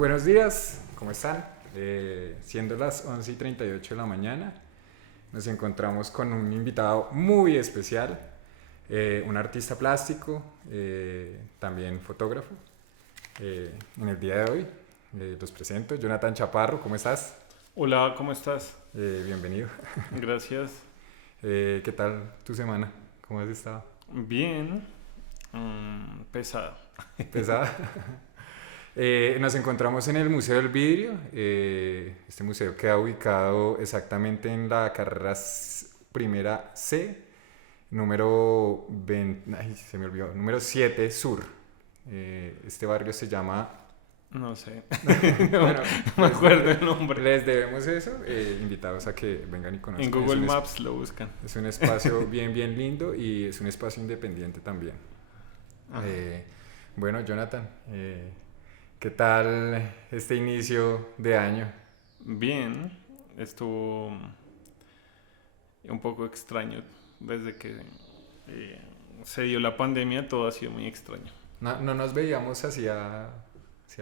Buenos días, ¿cómo están? Siendo las 11:38 de la mañana, nos encontramos con un invitado muy especial, un artista plástico, también fotógrafo. En el día de hoy los presento, Jonathan Chaparro, ¿cómo estás? Hola, ¿cómo estás? Bienvenido. Gracias. ¿Qué tal tu semana? ¿Cómo has estado? Bien. Pesada. ¿Pesada? Nos encontramos en el Museo del Vidrio. Este museo queda ubicado exactamente en la carrera primera C, número 20, ay, se me olvidó, número 7 Sur. Este barrio se llama... No sé. Bueno, No me acuerdo el nombre. les debemos eso, invitados a que vengan y conozcan. En Google Maps lo buscan. Es un espacio bien lindo y es un espacio independiente también. Bueno, Jonathan, ¿qué tal este inicio de año? Bien. Estuvo un poco extraño. Desde que se dio la pandemia, todo ha sido muy extraño. No nos veíamos hacía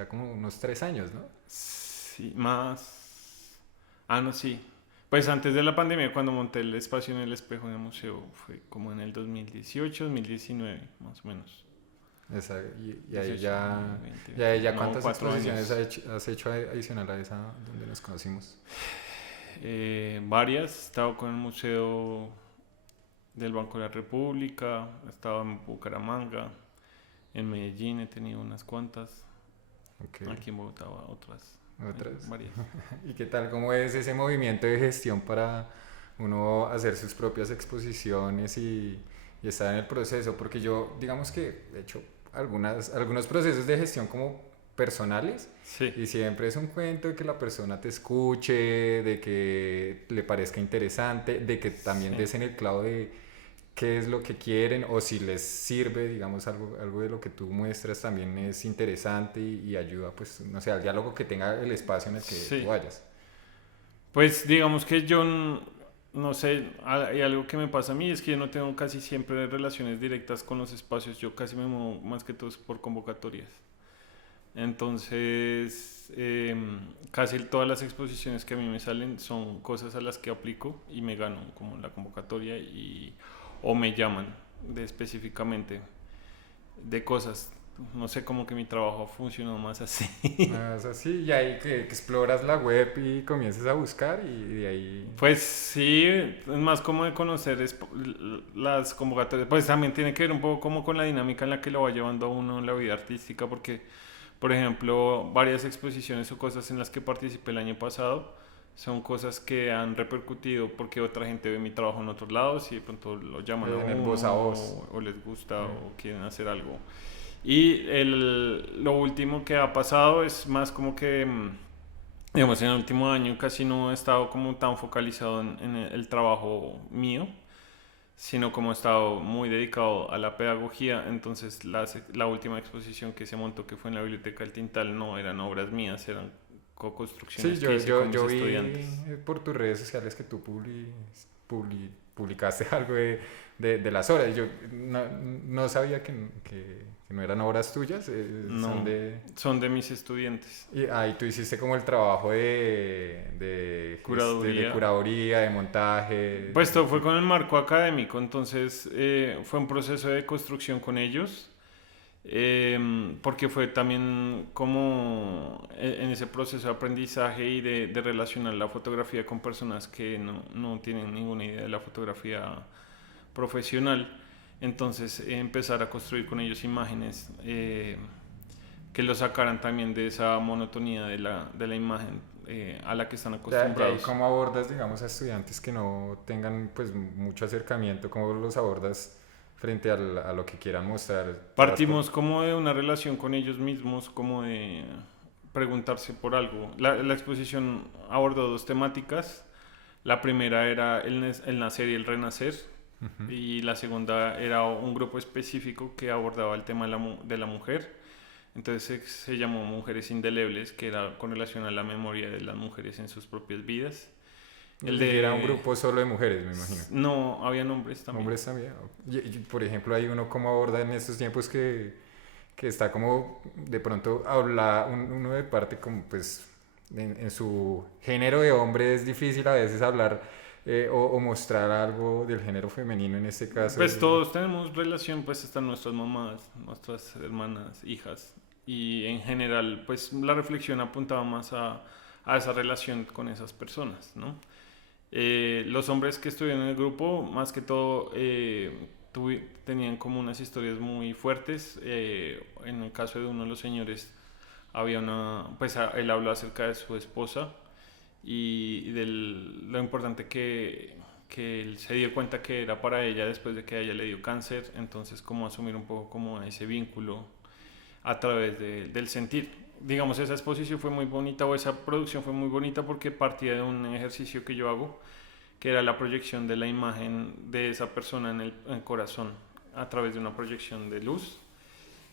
como unos 3 años, ¿no? Sí, más. Ah, no, sí. Pues antes de la pandemia, cuando monté el espacio en el espejo en el museo, fue como en el 2018, 2019, más o menos. Y ahí 18, ya, 20, y ahí ya no, ¿cuántas 4 años. exposiciones has hecho adicional a esa donde nos conocimos? Varias. He estado con el Museo del Banco de la República, he estado en Bucaramanga, en Medellín he tenido unas cuantas, Okay. aquí en Bogotá otras, ¿Otras? varias. ¿Y qué tal? ¿Cómo es ese movimiento de gestión para uno hacer sus propias exposiciones y estar en el proceso? Porque yo, digamos que he hecho algunos procesos de gestión como personales Sí, y siempre es un cuento de que la persona te escuche, de que le parezca interesante, de que también sí. des en el clavo de qué es lo que quieren o si les sirve, digamos, algo de lo que tú muestras también es interesante y ayuda, pues, no sé, al diálogo que tenga el espacio en el que tú Sí, vayas. pues digamos que yo no sé, hay algo que me pasa a mí, es que yo no tengo casi siempre relaciones directas con los espacios, yo casi me muevo más que todo por convocatorias. Entonces, casi todas las exposiciones que a mí me salen son cosas a las que aplico y me gano, como la convocatoria, o me llaman específicamente de cosas. No sé, como que mi trabajo funcionó más así. Es así, y ahí que exploras la web y comienzas a buscar y de ahí... Pues sí, es más como de conocer las convocatorias. Pues también tiene que ver un poco como con la dinámica en la que lo va llevando a uno en la vida artística, porque por ejemplo, varias exposiciones o cosas en las que participé el año pasado son cosas que han repercutido porque otra gente ve mi trabajo en otros lados y de pronto lo llaman a En el voz uno a voz. o les gusta o Mm. quieren hacer algo. Y lo último que ha pasado es más como que, digamos, en el último año casi no he estado como tan focalizado en el trabajo mío, sino como he estado muy dedicado a la pedagogía, entonces la última exposición que se montó, que fue en la Biblioteca del Tintal, no eran obras mías, eran Sí, co-construcciones que yo, hice yo, con mis yo vi estudiantes. por tus redes sociales que tú publicaste algo de las obras. Yo no sabía que no eran obras tuyas, son No, de... son de mis estudiantes. Y ahí tú hiciste como el trabajo de Curaduría. curaduría, de montaje. Pues todo fue con el marco académico, entonces fue un proceso de construcción con ellos. Porque fue también como en ese proceso de aprendizaje y de relacionar la fotografía con personas que no tienen ninguna idea de la fotografía profesional. Entonces empezar a construir con ellos imágenes que los sacaran también de esa monotonía de la imagen a la que están De ahí, acostumbrados. ¿cómo abordas, digamos, a estudiantes que no tengan pues mucho acercamiento? ¿Cómo los abordas frente a lo que quieran mostrar? Partimos como de una relación con ellos mismos, como de preguntarse por algo. La exposición abordó dos temáticas. La primera era el nacer y el renacer, Ujú. y la segunda era un grupo específico que abordaba el tema de la mujer. Entonces se llamó Mujeres Indelebles, que era con relación a la memoria de las mujeres en sus propias vidas. El Y era un de... grupo solo de mujeres, me imagino. No, había hombres también. Hombres también. Por ejemplo, hay uno cómo aborda en estos tiempos que está como de pronto habla uno de parte como pues en su género de hombre es difícil a veces hablar o mostrar algo del género femenino en este caso. Pues todos tenemos relación, pues están nuestras mamás, nuestras hermanas, hijas, y en general, pues la reflexión apuntaba más a esa relación con esas personas, ¿no? Los hombres que estuvieron en el grupo, más que todo, tenían como unas historias muy fuertes. En el caso de uno de los señores, había él habló acerca de su esposa y de lo importante que él se dio cuenta que era para ella después de que a ella le dio cáncer, entonces como asumir un poco como ese vínculo a través del sentir. Digamos, esa exposición fue muy bonita o esa producción fue muy bonita porque partía de un ejercicio que yo hago, que era la proyección de la imagen de esa persona en el corazón a través de una proyección de luz,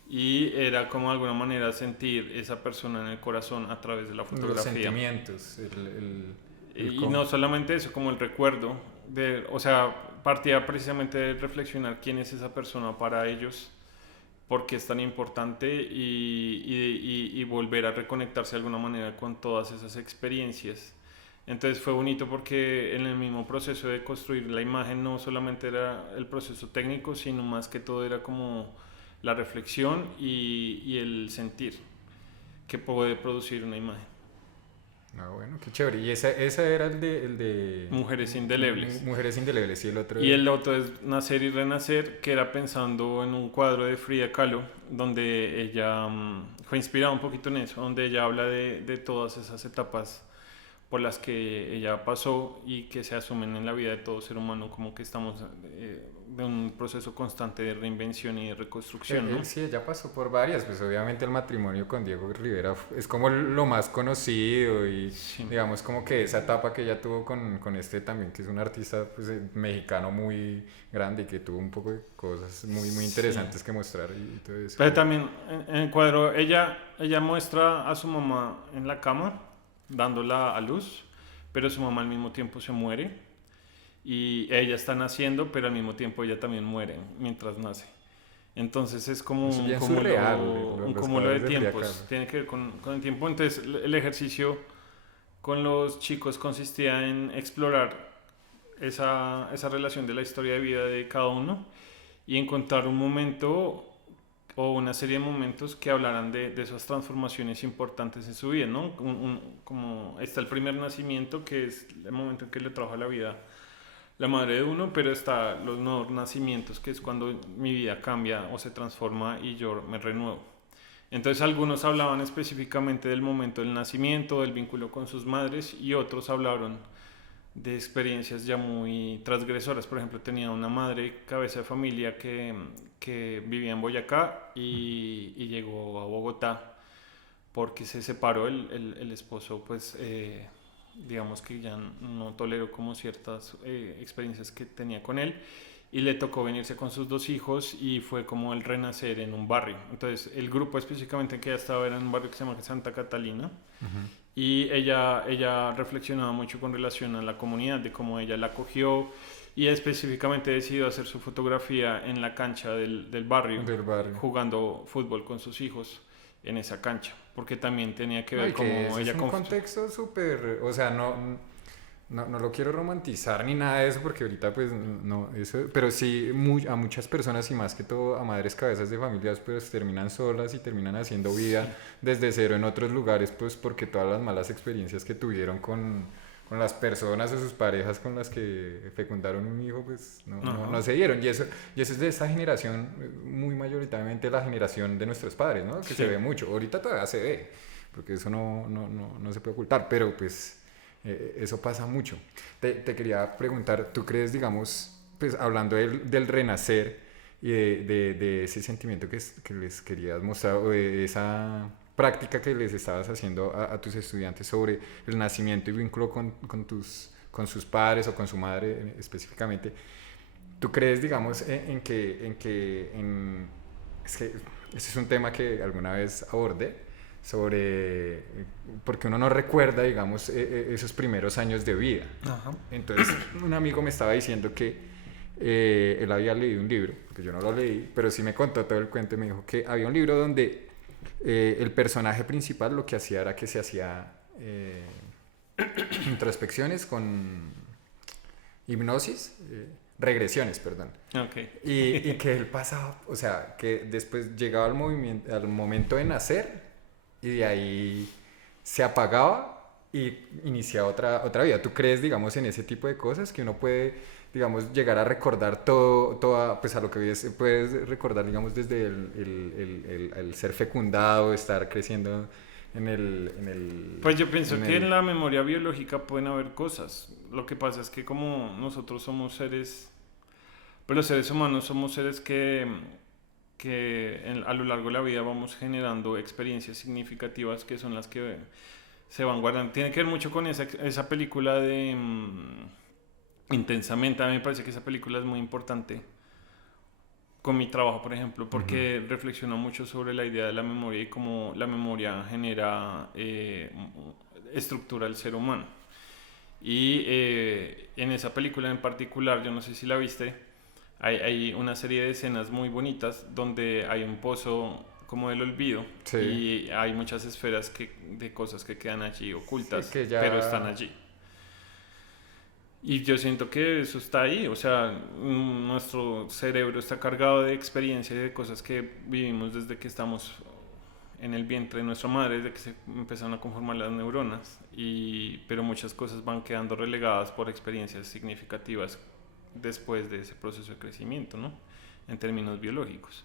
y era como de alguna manera sentir esa persona en el corazón a través de la fotografía. Los sentimientos, y no solamente eso, como el recuerdo, o sea, partía precisamente de reflexionar quién es esa persona para ellos, por qué es tan importante y volver a reconectarse de alguna manera con todas esas experiencias. Entonces fue bonito porque en el mismo proceso de construir la imagen no solamente era el proceso técnico, sino más que todo era como la reflexión y el sentir que puede producir una imagen. Ah, bueno, qué chévere. Y esa era el de Mujeres indelebles. Mujeres indelebles, y el otro. Y el otro es Nacer y Renacer, que era pensando en un cuadro de Frida Kahlo, donde ella fue inspirada un poquito en eso, donde ella habla de todas esas etapas por las que ella pasó y que se asumen en la vida de todo ser humano, como que estamos de un proceso constante de reinvención y de reconstrucción, ¿no? Sí, ella pasó por varias, pues obviamente el matrimonio con Diego Rivera es como lo más conocido y Sí. digamos como que esa etapa que ella tuvo con este también, que es un artista pues, mexicano muy grande y que tuvo un poco de cosas muy interesantes que mostrar y todo eso. Pero también en el cuadro ella muestra a su mamá en la cama, dándola a luz, pero su mamá al mismo tiempo se muere y ella está naciendo, pero al mismo tiempo ella también muere mientras nace. Entonces es como Es un bien cúmulo, surreal, un los cúmulo de cuadros de Frida tiempos, Kahlo. tiene que ver con el tiempo. Entonces el ejercicio con los chicos consistía en explorar esa relación de la historia de vida de cada uno y encontrar un momento o una serie de momentos que hablaran de esas transformaciones importantes en su vida, ¿no? Como está el primer nacimiento, que es el momento en que le trajo a la vida la madre de uno, pero está los nuevos nacimientos, que es cuando mi vida cambia o se transforma y yo me renuevo. Entonces algunos hablaban específicamente del momento del nacimiento, del vínculo con sus madres, y otros hablaron de experiencias ya muy transgresoras. Por ejemplo, tenía una madre cabeza de familia que vivía en Boyacá y llegó a Bogotá porque se separó el esposo, pues digamos que ya no toleró como ciertas experiencias que tenía con él y le tocó venirse con sus dos hijos y fue como el renacer en un barrio. Entonces el grupo específicamente en que ella estaba era en un barrio que se llama Santa Catalina. Y ella reflexionaba mucho con relación a la comunidad, de cómo ella la acogió y específicamente decidió hacer su fotografía en la cancha del barrio, jugando fútbol con sus hijos en esa cancha, porque también tenía que ver cómo ella... Es un contexto súper, o sea, no lo quiero romantizar ni nada de eso porque ahorita pues no, eso, pero sí a muchas personas y más que todo a madres cabezas de familias pues terminan solas y terminan haciendo vida desde cero en otros lugares pues porque todas las malas experiencias que tuvieron con las personas o sus parejas con las que fecundaron un hijo pues no se dieron y eso es de esta generación muy mayoritariamente la generación de nuestros padres, ¿no? Que se ve mucho, ahorita todavía se ve porque eso no se puede ocultar, pero pues eso pasa mucho. Te quería preguntar, ¿tú crees, digamos, pues hablando del renacer y de ese sentimiento que les querías mostrar o de esa práctica que les estabas haciendo a tus estudiantes sobre el nacimiento y vínculo con sus padres o con su madre específicamente, ¿tú crees, digamos, es que ese es un tema que alguna vez abordé? Porque uno no recuerda, digamos, esos primeros años de vida. Ajá. Entonces, un amigo me estaba diciendo que él había leído un libro, porque yo no lo leí, pero sí me contó todo el cuento y me dijo que había un libro donde el personaje principal lo que hacía era que se hacía introspecciones con hipnosis, regresiones, perdón. Okay. Y que él pasaba, o sea, que después llegaba al momento de nacer y de ahí se apagaba y iniciaba otra vida. ¿Tú crees, digamos, en ese tipo de cosas que uno puede, digamos, llegar a recordar todo pues a lo que ves, puedes recordar, digamos, desde el ser fecundado, estar creciendo en el... Pues yo pienso que en la memoria biológica pueden haber cosas. Lo que pasa es que como nosotros somos seres, pues los seres humanos somos seres que a lo largo de la vida vamos generando experiencias significativas que son las que se van guardando. Tiene que ver mucho con esa película de Intensamente. A mí me parece que esa película es muy importante con mi trabajo, por ejemplo, porque reflexiona mucho sobre la idea de la memoria y cómo la memoria genera estructura del ser humano. Y en esa película en particular, yo no sé si la viste, hay una serie de escenas muy bonitas donde hay un pozo como del olvido, sí, y hay muchas esferas de cosas que quedan allí ocultas, sí, pero están allí. Y yo siento que eso está ahí, o sea, nuestro cerebro está cargado de experiencias y de cosas que vivimos desde que estamos en el vientre de nuestra madre, desde que se empezaron a conformar las neuronas, pero muchas cosas van quedando relegadas por experiencias significativas después de ese proceso de crecimiento, ¿no? En términos biológicos.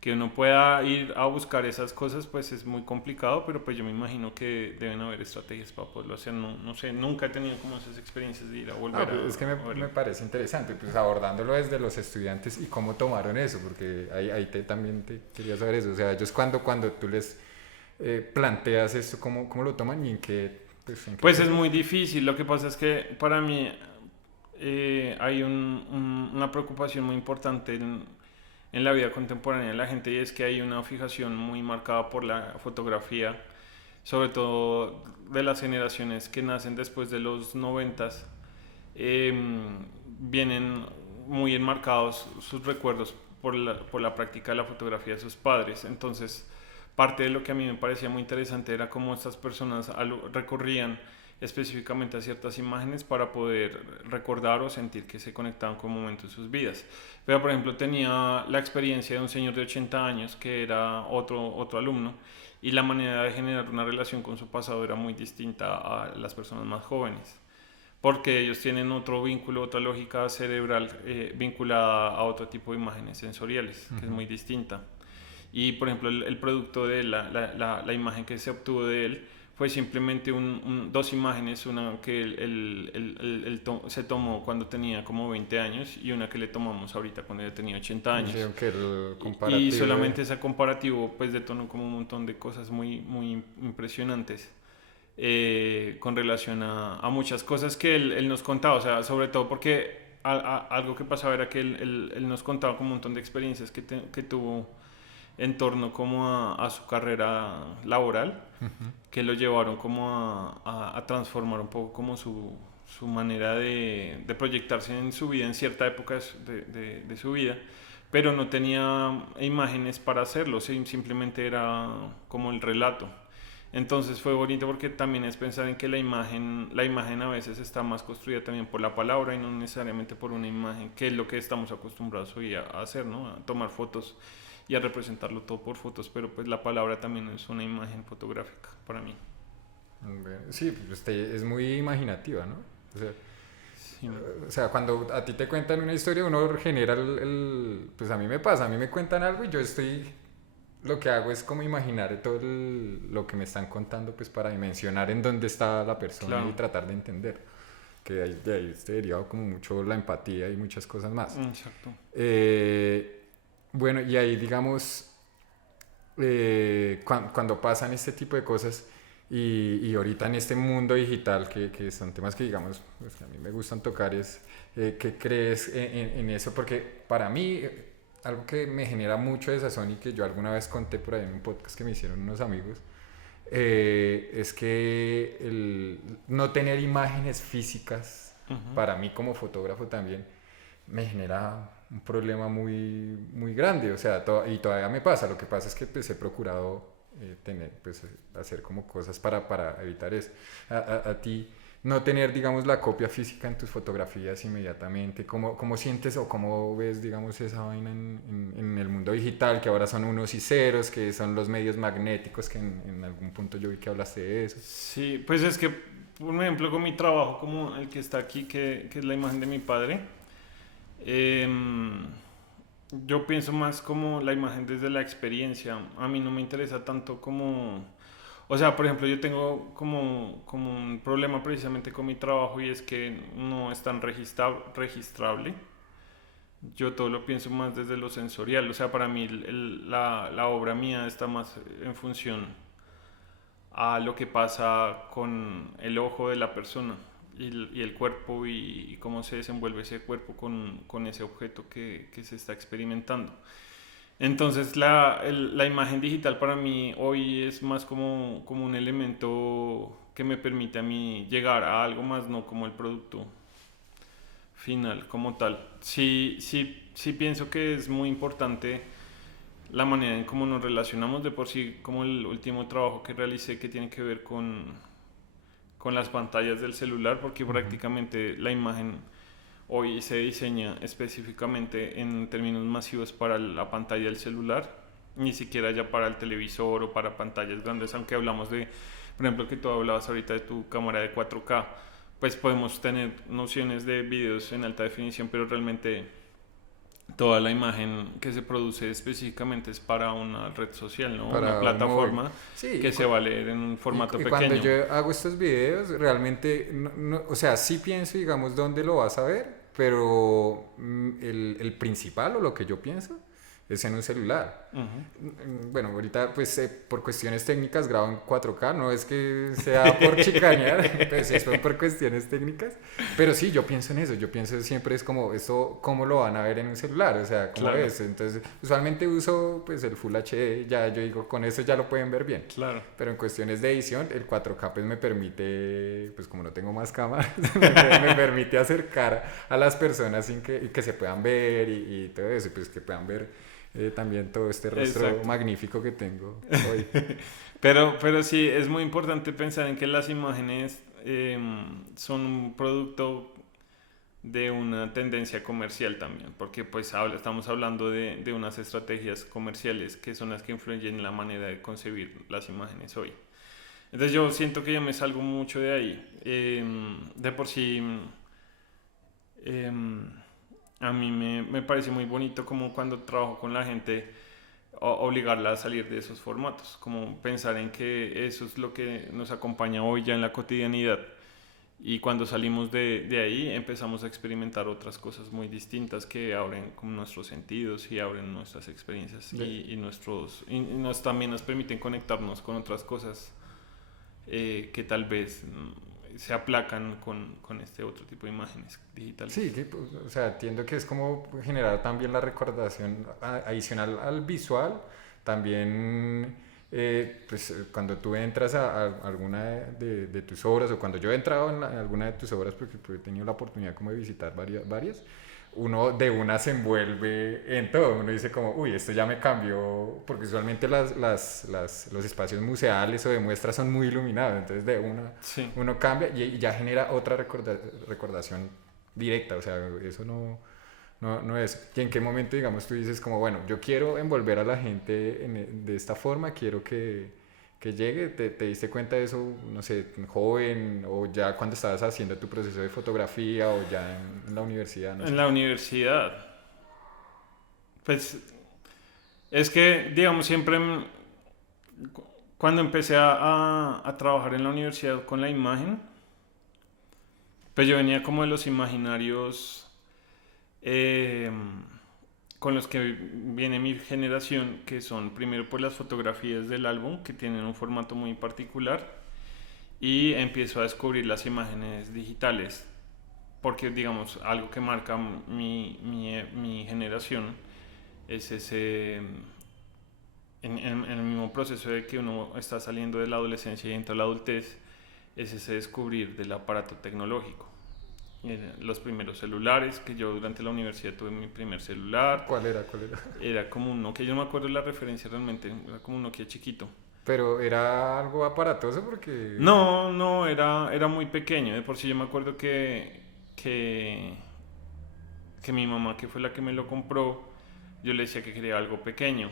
Que uno pueda ir a buscar esas cosas, pues es muy complicado, pero pues yo me imagino que deben haber estrategias para poderlo hacer. No sé, nunca he tenido como esas experiencias de ir a volver pues es que me parece interesante, pues abordándolo desde los estudiantes y cómo tomaron eso, porque ahí también te quería saber eso. O sea, ellos cuando tú les planteas esto, ¿cómo lo toman y en qué? Pues es muy difícil. Lo que pasa es que para mí hay una preocupación muy importante en la vida contemporánea de la gente, y es que hay una fijación muy marcada por la fotografía, sobre todo de las generaciones que nacen después de los 90s. Vienen muy enmarcados sus recuerdos por la práctica de la fotografía de sus padres. Entonces, parte de lo que a mí me parecía muy interesante era cómo estas personas recurrían específicamente a ciertas imágenes para poder recordar o sentir que se conectaban con momentos de sus vidas. Pero, por ejemplo, tenía la experiencia de un señor de 80 años que era otro alumno, y la manera de generar una relación con su pasado era muy distinta a las personas más jóvenes, porque ellos tienen otro vínculo, otra lógica cerebral vinculada a otro tipo de imágenes sensoriales, que es muy distinta. Y, por ejemplo, el producto de la imagen que se obtuvo de él fue simplemente dos imágenes, una que él se tomó cuando tenía como 20 años y una que le tomamos ahorita cuando ya tenía 80 años. Sí, que el comparativo y solamente ese comparativo pues detonó como un montón de cosas muy impresionantes con relación a muchas cosas que él nos contaba, o sea, sobre todo porque algo que pasaba era que él nos contaba como un montón de experiencias que tuvo en torno como a su carrera laboral, que lo llevaron como a transformar un poco como su manera de proyectarse en su vida, en cierta época de su vida, pero no tenía imágenes para hacerlo, simplemente era como el relato. Entonces fue bonito porque también es pensar en que la imagen a veces está más construida también por la palabra y no necesariamente por una imagen, que es lo que estamos acostumbrados hoy a hacer, ¿no? A tomar fotos y a representarlo todo por fotos, pero pues la palabra también es una imagen fotográfica para mí. Sí, pues es muy imaginativa, ¿no? Sí. O sea, cuando a ti te cuentan una historia, uno genera pues a mí me pasa, a mí me cuentan algo y lo que hago es como imaginar todo lo que me están contando, pues para dimensionar en dónde está la persona, claro, y tratar de entender. Que de ahí esté derivado como mucho la empatía y muchas cosas más. Exacto. Bueno, y ahí digamos, cuando pasan este tipo de cosas y ahorita en este mundo digital, que son temas que digamos, pues, que a mí me gustan tocar, ¿qué crees en eso? Porque para mí, algo que me genera mucho desazón y que yo alguna vez conté por ahí en un podcast que me hicieron unos amigos, es que el no tener imágenes físicas, para mí como fotógrafo también, me genera un problema muy grande, o sea, y todavía me pasa. Lo que pasa es que pues he procurado hacer como cosas para evitar eso. A ti no tener, digamos, la copia física en tus fotografías inmediatamente, ¿cómo sientes o cómo ves, digamos, esa vaina en el mundo digital, que ahora son unos y ceros, que son los medios magnéticos, que en algún punto yo vi que hablaste de eso? Sí, pues es que, por ejemplo, con mi trabajo como el que está aquí, que es la imagen de mi padre, em, yo pienso más como la imagen desde la experiencia. A mí no me interesa tanto como... O sea, por ejemplo, yo tengo como un problema precisamente con mi trabajo y es que no es tan registrable. Yo todo lo pienso más desde lo sensorial. O sea, para mí la obra mía está más en función a lo que pasa con el ojo de la persona y el cuerpo y cómo se desenvuelve ese cuerpo con ese objeto que se está experimentando. Entonces la imagen digital para mí hoy es más como un elemento que me permite a mí llegar a algo más, no como el producto final como tal. Sí pienso que es muy importante la manera en cómo nos relacionamos de por sí, como el último trabajo que realicé que tiene que ver con las pantallas del celular, porque Ujú. prácticamente la imagen hoy se diseña específicamente en términos masivos para la pantalla del celular, ni siquiera ya para el televisor o para pantallas grandes, aunque hablamos de, por ejemplo, que tú hablabas ahorita de tu cámara de 4K, pues podemos tener nociones de videos en alta definición, pero realmente toda la imagen que se produce específicamente es para una red social, ¿no? Una Para un móvil. plataforma Sí, que se va a leer en un formato y cuando pequeño. yo hago estos videos, realmente, o sea, sí pienso, digamos, dónde lo vas a ver, pero el principal o lo que yo pienso es en un celular. Ujú. Bueno, ahorita pues por cuestiones técnicas grabo en 4K, no es que sea por chicanear, pues es por cuestiones técnicas, pero sí, yo pienso en eso, yo pienso siempre es como, eso, ¿cómo lo van a ver en un celular? O sea, ¿cómo Claro, es? Entonces, usualmente uso pues el Full HD, ya yo digo, con eso ya lo pueden ver bien, claro. pero en cuestiones de edición, el 4K pues me permite, pues como no tengo más cámaras, me permite acercar a las personas sin que se puedan ver y todo eso, pues que puedan ver también todo este rostro Exacto. magnífico que tengo hoy. Pero sí, es muy importante pensar en que las imágenes son un producto de una tendencia comercial también, porque pues estamos hablando de unas estrategias comerciales que son las que influyen en la manera de concebir las imágenes hoy. Entonces yo siento que yo me salgo mucho de ahí. De por sí, em, a mí me parece muy bonito como cuando trabajo con la gente obligarla a salir de esos formatos, como pensar en que eso es lo que nos acompaña hoy ya en la cotidianidad y cuando salimos de ahí empezamos a experimentar otras cosas muy distintas que abren como nuestros sentidos y abren nuestras experiencias De- y nos también nos permiten conectarnos con otras cosas que tal vez se aplacan con este otro tipo de imágenes digitales. sí, pues, o sea, entiendo que es como generar también la recordación adicional al visual, también pues cuando tú entras a alguna de tus obras o cuando yo he entrado en alguna de tus obras porque pues, he tenido la oportunidad como de visitar varias, uno de una se envuelve en todo, uno dice como, uy, esto ya me cambió, porque usualmente los espacios museales o de muestras son muy iluminados, entonces de una Sí. uno cambia y ya genera otra recordación directa, o sea, eso no es. ¿Y en qué momento, digamos, tú dices como, bueno, yo quiero envolver a la gente de esta forma, quiero que llegue, te diste cuenta de eso, no sé, joven o ya cuando estabas haciendo tu proceso de fotografía o ya en la universidad, no En sé? la universidad, pues es que, digamos, siempre cuando empecé a trabajar en la universidad con la imagen, pues yo venía como de los imaginarios eh, con los que viene mi generación, que son primero pues las fotografías del álbum, que tienen un formato muy particular, y empiezo a descubrir las imágenes digitales, porque digamos, algo que marca mi generación es ese, en el mismo proceso de que uno está saliendo de la adolescencia y entra a la adultez, es ese descubrir del aparato tecnológico. Los primeros celulares, que yo durante la universidad tuve mi primer celular. ¿Cuál era? ¿Cuál era? Era como un Nokia, yo no me acuerdo la referencia realmente, era como un Nokia chiquito. Pero era algo aparatoso porque... No, no, era muy pequeño. De por sí yo me acuerdo que, que mi mamá, que fue la que me lo compró, yo le decía que quería algo pequeño,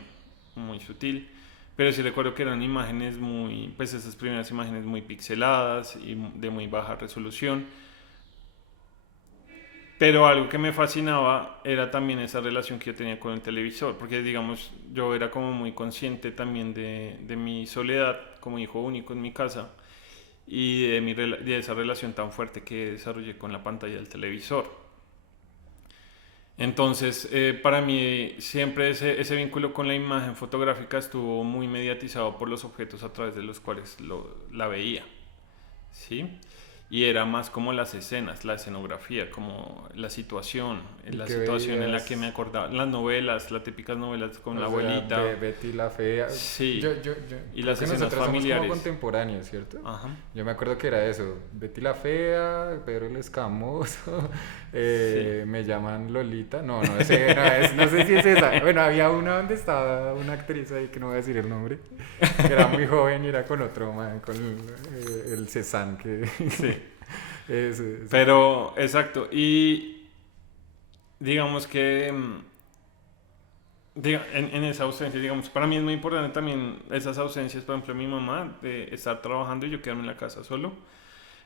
muy sutil. Pero sí recuerdo que eran imágenes muy, pues esas primeras imágenes muy pixeladas y de muy baja resolución. Pero algo que me fascinaba era también esa relación que yo tenía con el televisor, porque digamos, yo era como muy consciente también de mi soledad como hijo único en mi casa y de esa relación tan fuerte que desarrollé con la pantalla del televisor. Entonces, para mí siempre ese vínculo con la imagen fotográfica estuvo muy mediatizado por los objetos a través de los cuales la veía, ¿sí? Y era más como las escenas, la escenografía, como ¿Y la qué situación en la que me veías? acordaba, las novelas, las típicas novelas con O la sea, abuelita, Betty la Fea. sí, Yo y creo las que escenas nosotros somos como familiares. contemporáneos, ¿cierto? Ajá. Yo me acuerdo que era eso. Betty la Fea, Pedro el Escamoso, Sí. me llaman Lolita. No, no, ese, no, no sé si es esa. Bueno, había una donde estaba una actriz ahí que no voy a decir el nombre, que era muy joven y era con otro man, con el Cezanne, que... Sí. ese. Pero, exacto. Y digamos que en esa ausencia, digamos, para mí es muy importante también esas ausencias, por ejemplo, mi mamá, de estar trabajando y yo quedarme en la casa solo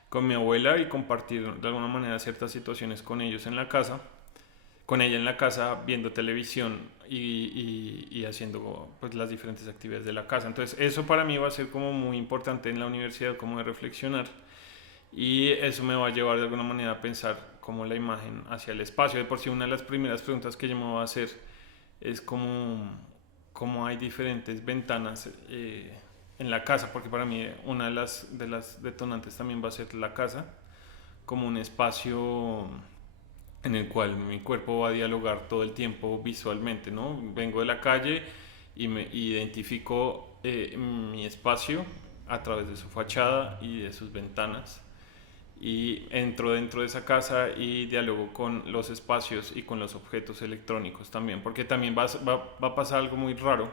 con mi abuela y compartir de alguna manera ciertas situaciones con ellos en la casa, con ella en la casa viendo televisión y haciendo pues las diferentes actividades de la casa. Entonces eso para mí va a ser como muy importante en la universidad, como de reflexionar y eso me va a llevar de alguna manera a pensar como la imagen hacia el espacio. De por sí una de las primeras preguntas que yo me voy a hacer es cómo hay diferentes ventanas en la casa, porque para mí una de las detonantes también va a ser la casa, como un espacio en el cual mi cuerpo va a dialogar todo el tiempo visualmente, ¿no? Vengo de la calle y me identifico mi espacio a través de su fachada y de sus ventanas y entro dentro de esa casa y dialogo con los espacios y con los objetos electrónicos también, porque también va a pasar algo muy raro,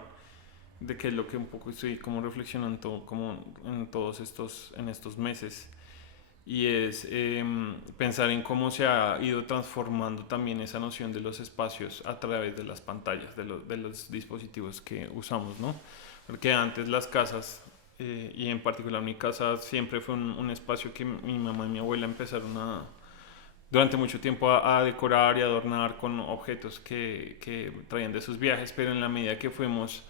de que es lo que un poco estoy como reflexionando como en estos meses, y es pensar en cómo se ha ido transformando también esa noción de los espacios a través de las pantallas, de los dispositivos que usamos, ¿no? Porque antes las casas, y en particular mi casa, siempre fue un espacio que mi mamá y mi abuela empezaron durante mucho tiempo a decorar y adornar con objetos que traían de sus viajes, pero en la medida que fuimos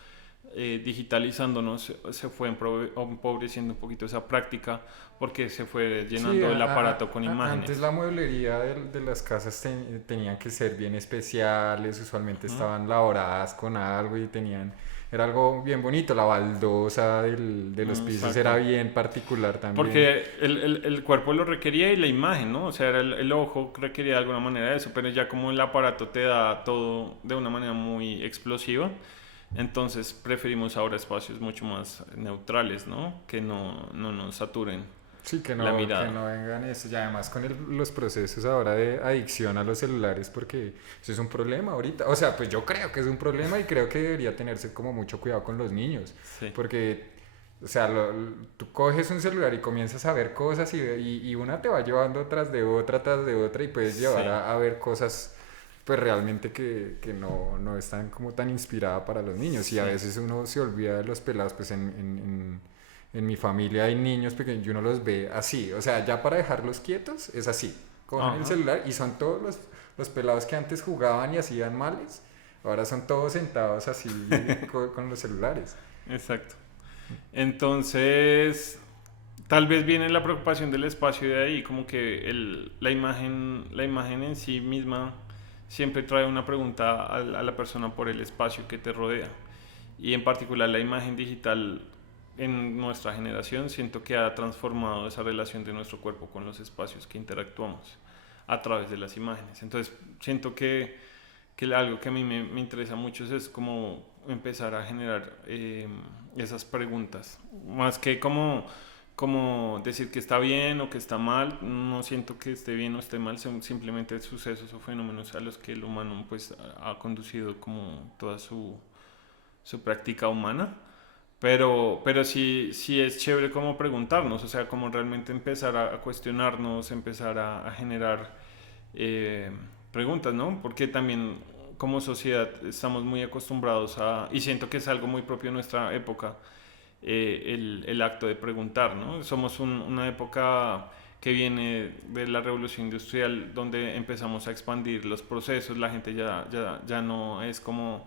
digitalizándonos se fue empobreciendo un poquito esa práctica porque se fue Sí, llenando el aparato con antes imágenes. la mueblería de las casas tenían que ser bien especiales, usualmente Ujú. estaban labradas con algo y tenían, era algo bien bonito, la baldosa de los pisos era Exacto. bien particular también. Porque el cuerpo lo requería y la imagen, ¿no? O sea, el ojo requería de alguna manera eso, pero ya como el aparato te da todo de una manera muy explosiva, entonces preferimos ahora espacios mucho más neutrales, ¿no? Que no nos saturen Sí, la que mirada. no vengan eso, y además con los procesos ahora de adicción a los celulares, porque eso es un problema ahorita, o sea, pues yo creo que es un problema y creo que debería tenerse como mucho cuidado con los niños, Sí, porque, o sea, tú coges un celular y comienzas a ver cosas y una te va llevando tras de otra y puedes llevar sí, a ver cosas pues realmente que no están como tan inspiradas para los niños y a sí. veces uno se olvida de los pelados, pues en mi familia hay niños pequeños y uno los ve así, o sea, ya para dejarlos quietos es así, cogen el Ajá, celular y son todos los pelados que antes jugaban y hacían males, ahora son todos sentados así con los celulares. exacto. Entonces, tal vez viene la preocupación del espacio de ahí, como que la imagen en sí misma siempre trae una pregunta a la persona por el espacio que te rodea. Y en particular la imagen digital en nuestra generación siento que ha transformado esa relación de nuestro cuerpo con los espacios que interactuamos a través de las imágenes. Entonces siento que algo que a mí me interesa mucho es como empezar a generar esas preguntas, más que como como decir que está bien o que está mal. No siento que esté bien o esté mal, son simplemente sucesos o fenómenos a los que el humano pues ha conducido como toda su práctica humana. Pero sí, sí es chévere como preguntarnos, o sea, como realmente empezar a cuestionarnos, empezar a generar eh, preguntas, ¿no? Porque también como sociedad estamos muy acostumbrados a, y siento que es algo muy propio de nuestra época, el acto de preguntar, ¿no? Somos una época que viene de la revolución industrial donde empezamos a expandir los procesos, la gente ya no es como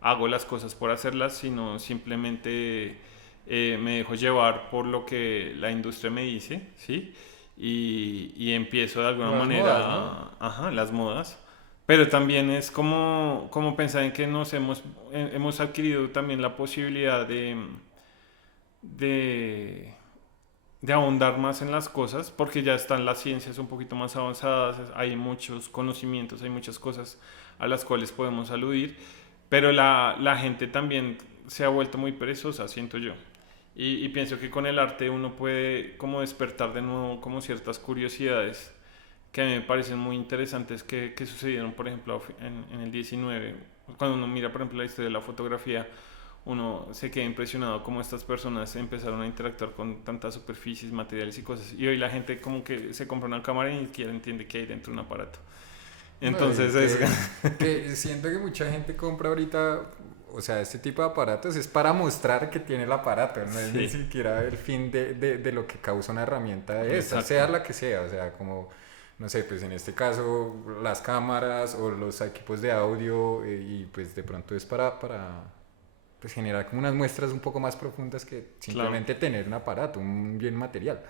hago las cosas por hacerlas, sino simplemente me dejo llevar por lo que la industria me dice, ¿sí? Y empiezo de alguna Las modas, ¿no? manera, ajá, las modas. Pero también es como pensar en que hemos adquirido también la posibilidad de, de ahondar más en las cosas, porque ya están las ciencias un poquito más avanzadas, hay muchos conocimientos, hay muchas cosas a las cuales podemos aludir, pero la gente también se ha vuelto muy perezosa, siento yo. Y pienso que con el arte uno puede como despertar de nuevo como ciertas curiosidades que a mí me parecen muy interesantes que sucedieron, por ejemplo, en el 19. Cuando uno mira, por ejemplo, la historia de la fotografía, uno se queda impresionado cómo estas personas empezaron a interactuar con tantas superficies, materiales y cosas. Y hoy la gente como que se compra una cámara y ni siquiera entiende qué hay dentro de un aparato. No, Entonces es... que siento que mucha gente compra ahorita, o sea, este tipo de aparatos es para mostrar que tiene el aparato, no es ni Sí, siquiera el fin de lo que causa una herramienta de esta, exacto. sea la que sea, o sea, como, no sé, pues en este caso las cámaras o los equipos de audio y pues de pronto es para pues, generar como unas muestras un poco más profundas que Claro. simplemente tener un aparato, un bien material.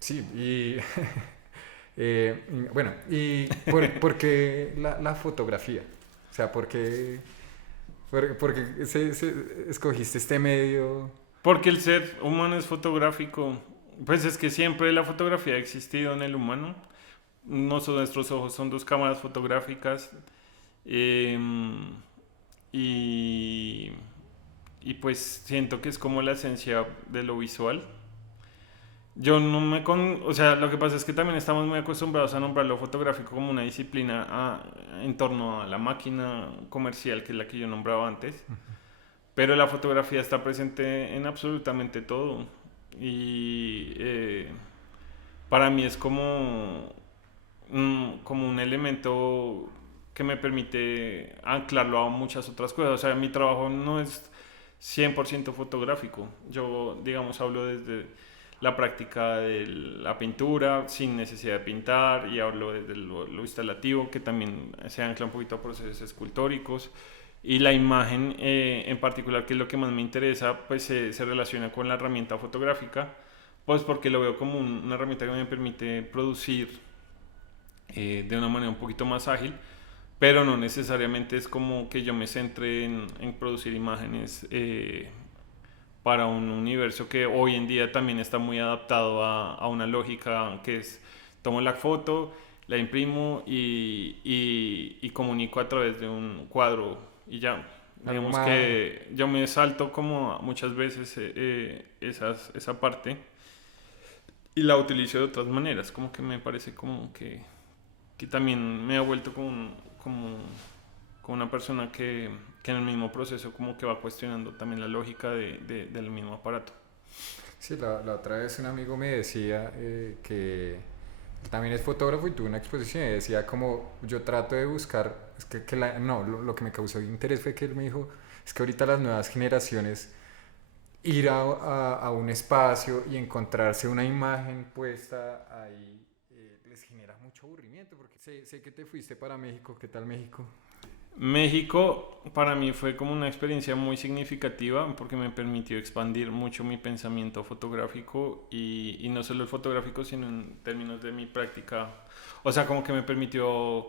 Sí, y bueno, ¿y por qué la fotografía? O sea, ¿por qué escogiste este medio? Porque el ser humano es fotográfico. Pues es que siempre la fotografía ha existido en el humano. Nuestros ojos son dos cámaras fotográficas. eh, y, y pues siento que es como la esencia de lo visual. Yo no me o sea, lo que pasa es que también estamos muy acostumbrados a nombrar lo fotográfico como una disciplina en torno a la máquina comercial, que es la que yo nombraba antes. Pero la fotografía está presente en absolutamente todo. Y para mí es como un elemento que me permite anclarlo a muchas otras cosas. O sea, mi trabajo no es 100% fotográfico. Yo, digamos, hablo desde la práctica de la pintura sin necesidad de pintar y hablo desde lo instalativo, que también se ancla un poquito a procesos escultóricos. Y la imagen en particular, que es lo que más me interesa, pues se relaciona con la herramienta fotográfica, pues porque lo veo como una herramienta que me permite producir de una manera un poquito más ágil, pero no necesariamente es como que yo me centre en producir imágenes para un universo que hoy en día también está muy adaptado a una lógica que es tomo la foto, la imprimo y comunico a través de un cuadro y ya. Algo Digamos más, que yo me salto como muchas veces esa parte y la utilizo de otras maneras, como que me parece como que también me ha vuelto como una persona que en el mismo proceso como que va cuestionando también la lógica del mismo aparato. sí, la otra vez un amigo me decía que él también es fotógrafo y tuvo una exposición y decía como yo trato de buscar, es no, lo que me causó interés fue que él me dijo, es que ahorita las nuevas generaciones ir a un espacio y encontrarse una imagen puesta ahí les genera mucho aburrimiento porque sé que te fuiste para México, ¿qué tal México? México para mí fue como una experiencia muy significativa porque me permitió expandir mucho mi pensamiento fotográfico y no solo el fotográfico sino en términos de mi práctica. O sea, como que me permitió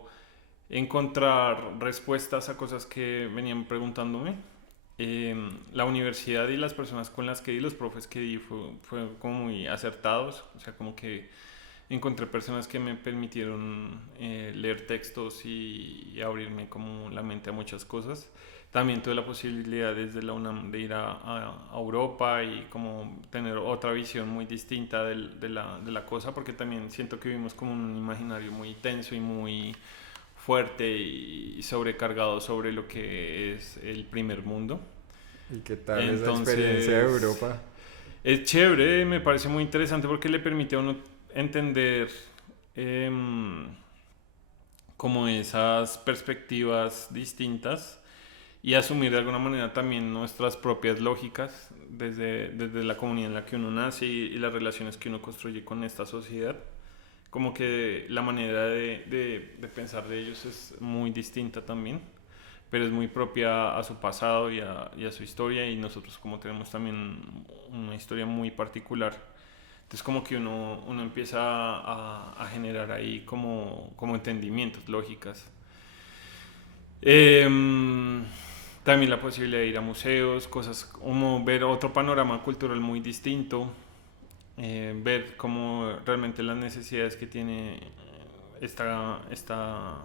encontrar respuestas a cosas que venían preguntándome. La universidad y las personas con las que di, los profes que di, fue como muy acertados. O sea, como que encontré personas que me permitieron leer textos y abrirme como la mente a muchas cosas. También tuve la posibilidad desde la UNAM de ir a Europa y como tener otra visión muy distinta de la cosa, porque también siento que vivimos como un imaginario muy tenso y muy fuerte y sobrecargado sobre lo que es el primer mundo. ¿Y qué tal esa Entonces, experiencia de Europa? es chévere, me parece muy interesante porque le permite a uno entender em, como esas perspectivas distintas y asumir de alguna manera también nuestras propias lógicas desde la comunidad en la que uno nace y las relaciones que uno construye con esta sociedad. Como que la manera de pensar de ellos es muy distinta también, pero es muy propia a su pasado y a su historia, y nosotros como tenemos también una historia muy particular. Entonces como que uno empieza a generar ahí como entendimientos, lógicas. También la posibilidad de ir a museos, cosas como ver otro panorama cultural muy distinto, ver cómo realmente las necesidades que tiene esta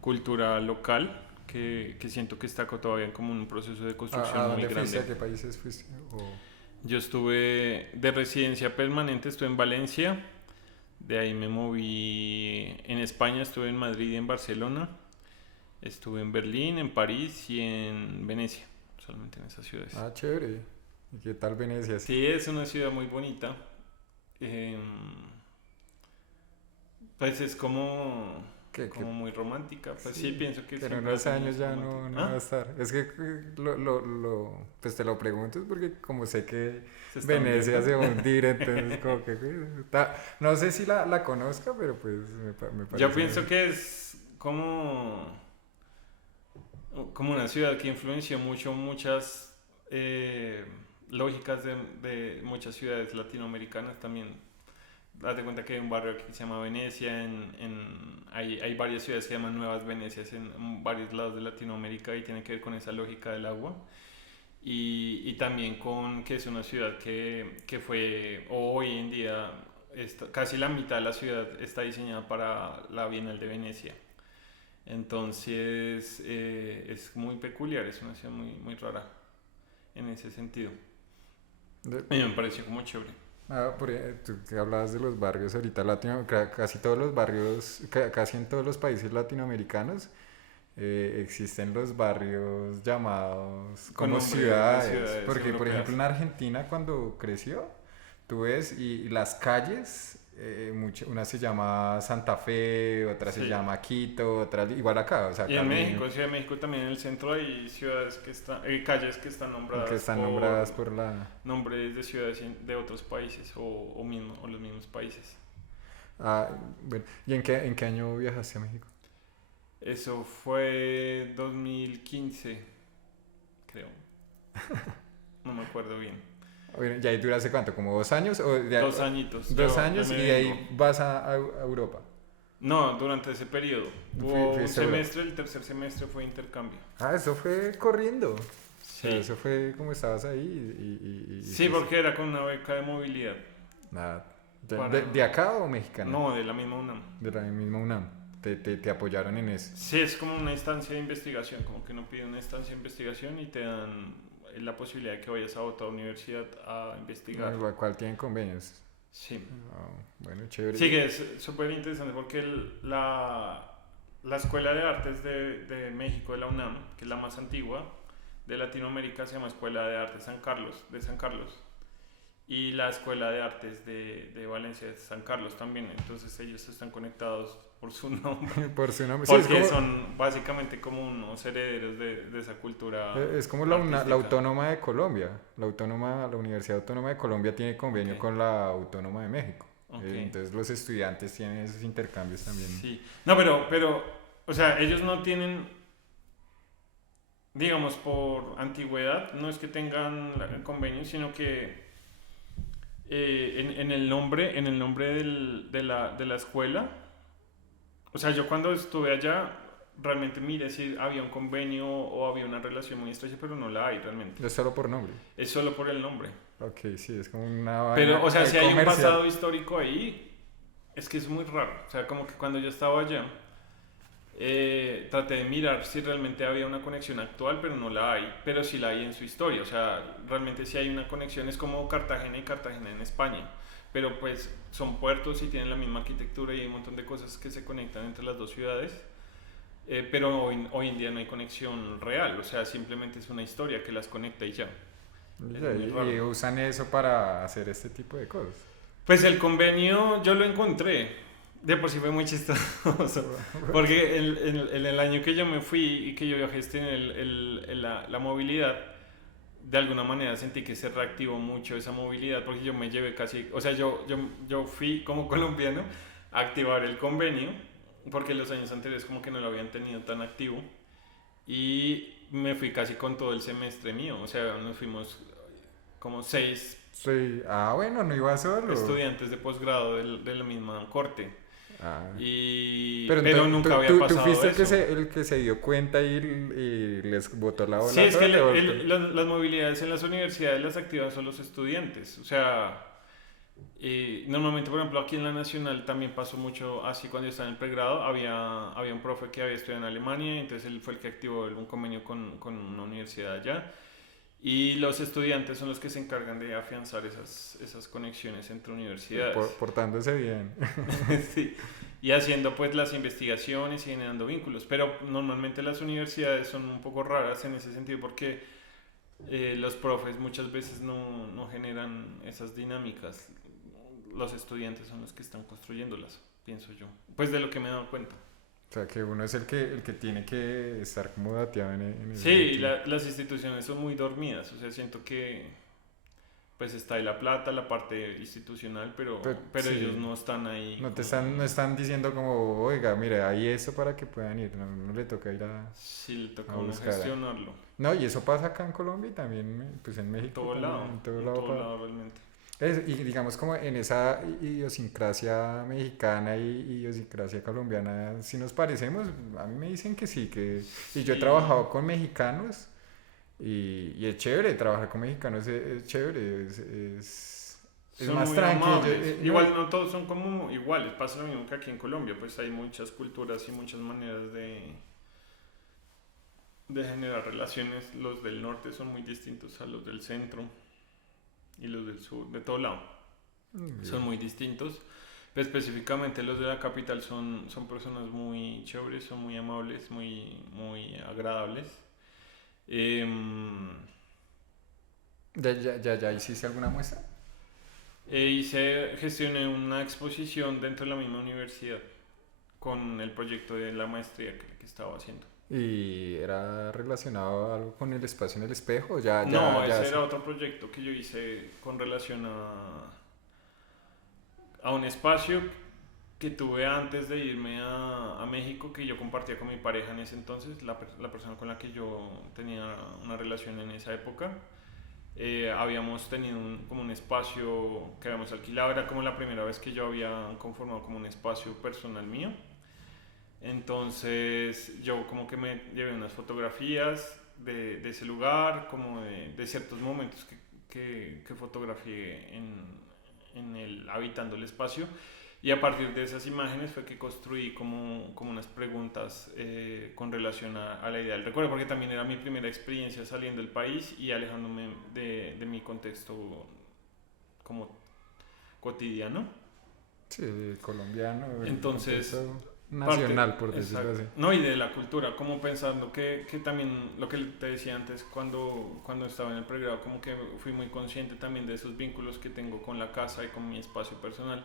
cultura local, que siento que está todavía como un proceso de construcción ¿A muy dónde fuiste? grande. ¿A qué países fuiste? Yo estuve de residencia permanente, estuve en Valencia, de ahí me moví en España, estuve en Madrid y en Barcelona, estuve en Berlín, en París y en Venecia, solamente en esas ciudades. Ah, chévere. ¿Y qué tal Venecia? Sí, es una ciudad muy bonita. Eh, pues es como muy romántica. Pues sí, pienso que pero en siempre unos ha sido años muy ya romántica. no va a estar. Es que pues te lo pregunto es porque como sé que Se está Venecia se va a hundiendo. hundir, entonces como que no sé si la conozca, pero pues me parece. Yo pienso que es como una ciudad que influenció mucho muchas lógicas de muchas ciudades latinoamericanas también. Date cuenta que hay un barrio aquí que se llama Venecia, hay varias ciudades que se llaman Nuevas Venecias en varios lados de Latinoamérica, y tiene que ver con esa lógica del agua. Y también con que es una ciudad que fue, o hoy en día, casi la mitad de la ciudad está diseñada para la Bienal de Venecia. Entonces es muy peculiar, es una ciudad muy, muy rara en ese sentido. De- Y me pareció como chévere. Tú que hablabas de los barrios ahorita casi todos los barrios, casi en todos los países latinoamericanos existen los barrios llamados Con como nombre de ciudades, ciudades porque por europeas. ejemplo en Argentina cuando creció, tú ves y las calles, una se llama Santa Fe, otra se Sí. llama Quito, otra igual acá, o sea, Y en México, Ciudad de México también en el centro hay ciudades calles que están que nombradas están por nombradas por la... nombres de ciudades de otros países o los mismos países. Ah, bueno, ¿y en qué año viajaste a México? Eso fue 2015, creo. No me acuerdo bien. Bueno, ¿y ahí duraste cuánto? ¿Como 2 años? 2 añitos. Dos Yo años me y de vengo. ahí vas a Europa. No, durante ese periodo. Hubo un Fuiste a Europa. semestre, el tercer semestre fue intercambio. Ah, eso fue corriendo. O sea, Sí. eso fue como estabas ahí Sí, porque era con una beca de movilidad. Nada. Para- ¿De acá o mexicana? No, de la misma UNAM. De la misma UNAM. Te apoyaron en eso. Sí, es como una instancia de investigación, como que uno pide una instancia de investigación y te dan la posibilidad de que vayas a otra universidad a investigar. Igual, ¿cuál tienen convenios? Sí. Ah, bueno, chévere. Sí, que es súper interesante porque la Escuela de Artes de México, de la UNAM, que es la más antigua de Latinoamérica, se llama Escuela de Artes de San Carlos. Y la Escuela de Artes de Valencia de San Carlos también. Entonces ellos están conectados por su nombre. Por su nombre. Sí, Porque son básicamente como unos herederos de esa cultura es como artística. la Autónoma de Colombia. La Universidad Autónoma de Colombia tiene convenio Ok. con la Autónoma de México. Ok. Entonces los estudiantes tienen esos intercambios también. Sí. No, pero, o sea, ellos no tienen, digamos, por antigüedad, no es que tengan el convenio, sino que en el nombre de la escuela, o sea, yo cuando estuve allá, realmente miré si había un convenio o había una relación muy estrecha, pero no la hay realmente. Es solo por nombre. Es solo por el nombre. Ok, sí, es como una Pero, vaina o sea, si hay un comercial. pasado histórico ahí, es que es muy raro. O sea, como que cuando yo estaba allá, traté de mirar si realmente había una conexión actual, pero no la hay. Pero sí la hay en su historia. O sea, realmente sí hay una conexión. Es como Cartagena y Cartagena en España. Pero pues son puertos y tienen la misma arquitectura y hay un montón de cosas que se conectan entre las dos ciudades. Pero hoy en día no hay conexión real. O sea, simplemente es una historia que las conecta y ya. Es muy raro. Y usan eso para hacer este tipo de cosas. Pues el convenio yo lo encontré. De por sí fue muy chistoso. Porque en el año que yo me fui y que yo gestioné la movilidad, de alguna manera sentí que se reactivó mucho esa movilidad. Porque yo me llevé casi. O sea, yo fui como colombiano a activar el convenio. Porque los años anteriores como que no lo habían tenido tan activo. Y me fui casi con todo el semestre mío. O sea, nos fuimos como 6 Sí, bueno, no iba solo. estudiantes de posgrado de la misma corte. Ah. Pero entonces, nunca había tú pasado fuiste eso. el que se dio cuenta y les botó la Sí, bola a es que todos. las movilidades en las universidades las activan son los estudiantes. O sea, normalmente, por ejemplo, aquí en la Nacional también pasó mucho así cuando yo estaba en el pregrado. Había un profe que había estudiado en Alemania, entonces él fue el que activó un convenio con una universidad allá. Y los estudiantes son los que se encargan de afianzar esas conexiones entre universidades. Portándose bien. Sí. Y haciendo pues las investigaciones y generando vínculos. Pero normalmente las universidades son un poco raras en ese sentido porque los profes muchas veces no generan esas dinámicas. Los estudiantes son los que están construyéndolas, pienso yo. Pues de lo que me he dado cuenta. O sea, que uno es el que tiene que estar como dateado en ese Sí, sentido. las instituciones son muy dormidas. O sea, siento que pues está ahí la plata, la parte institucional, pero ellos Sí, no están ahí no como... están diciendo como, oiga, mire, hay esto para que puedan ir. No, no le toca ir Sí, le toca a a uno buscar. gestionarlo. No, y eso pasa acá en Colombia y también, pues en México también, En todo lado realmente. Y digamos como en esa idiosincrasia mexicana y idiosincrasia colombiana, si nos parecemos, a mí me dicen que sí, y yo he Sí, trabajado con mexicanos y es chévere, trabajar con mexicanos es chévere, es son más muy tranquilo. amables. No, Igual no todos son como iguales, pasa lo mismo que aquí en Colombia, pues hay muchas culturas y muchas maneras de generar relaciones. Los del norte son muy distintos a los del centro y los del sur, de todo lado. Son muy distintos. Pero específicamente los de la capital son personas muy chéveres, son muy amables, muy agradables. Em, ya hiciste alguna muestra. Gestioné una exposición dentro de la misma universidad con el proyecto de la maestría que estaba haciendo. ¿Y era relacionado a algo con el espacio en el espejo? No, ese era otro proyecto que yo hice con relación a un espacio que tuve antes de irme a México, que yo compartía con mi pareja en ese entonces, la persona con la que yo tenía una relación en esa época. Habíamos tenido como un espacio que habíamos alquilado, era como la primera vez que yo había conformado como un espacio personal mío. Entonces yo como que me llevé unas fotografías de ese lugar, como de ciertos momentos que fotografié habitando el espacio. Y a partir de esas imágenes fue que construí como unas preguntas con relación a la idea del recuerdo, porque también era mi primera experiencia saliendo del país y alejándome de mi contexto como cotidiano. Sí, colombiano, el Entonces, contexto nacional, por decirlo exacto. así. No, y de la cultura, como pensando que también lo que te decía antes cuando estaba en el pregrado, como que fui muy consciente también de esos vínculos que tengo con la casa y con mi espacio personal.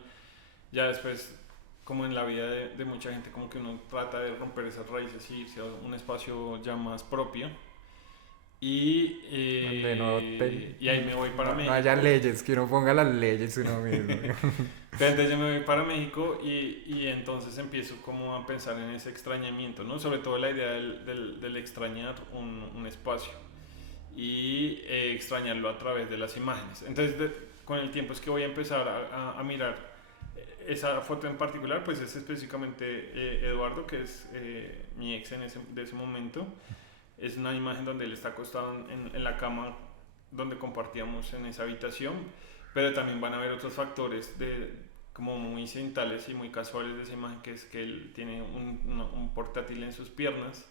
Ya después, como en la vida de mucha gente, como que uno trata de romper esas raíces y irse a un espacio ya más propio. Donde Y ahí me voy para no haya México. leyes, que uno ponga las leyes uno mismo. Pero entonces yo me voy para México y entonces empiezo como a pensar en ese extrañamiento, ¿no? Sobre todo la idea del extrañar un espacio y extrañarlo a través de las imágenes. Entonces con el tiempo es que voy a empezar a mirar esa foto en particular, pues es específicamente Eduardo, que es mi ex de ese momento. Es una imagen donde él está acostado en la cama donde compartíamos en esa habitación, pero también van a haber otros factores como muy incidentales y muy casuales de esa imagen, que es que él tiene un portátil en sus piernas,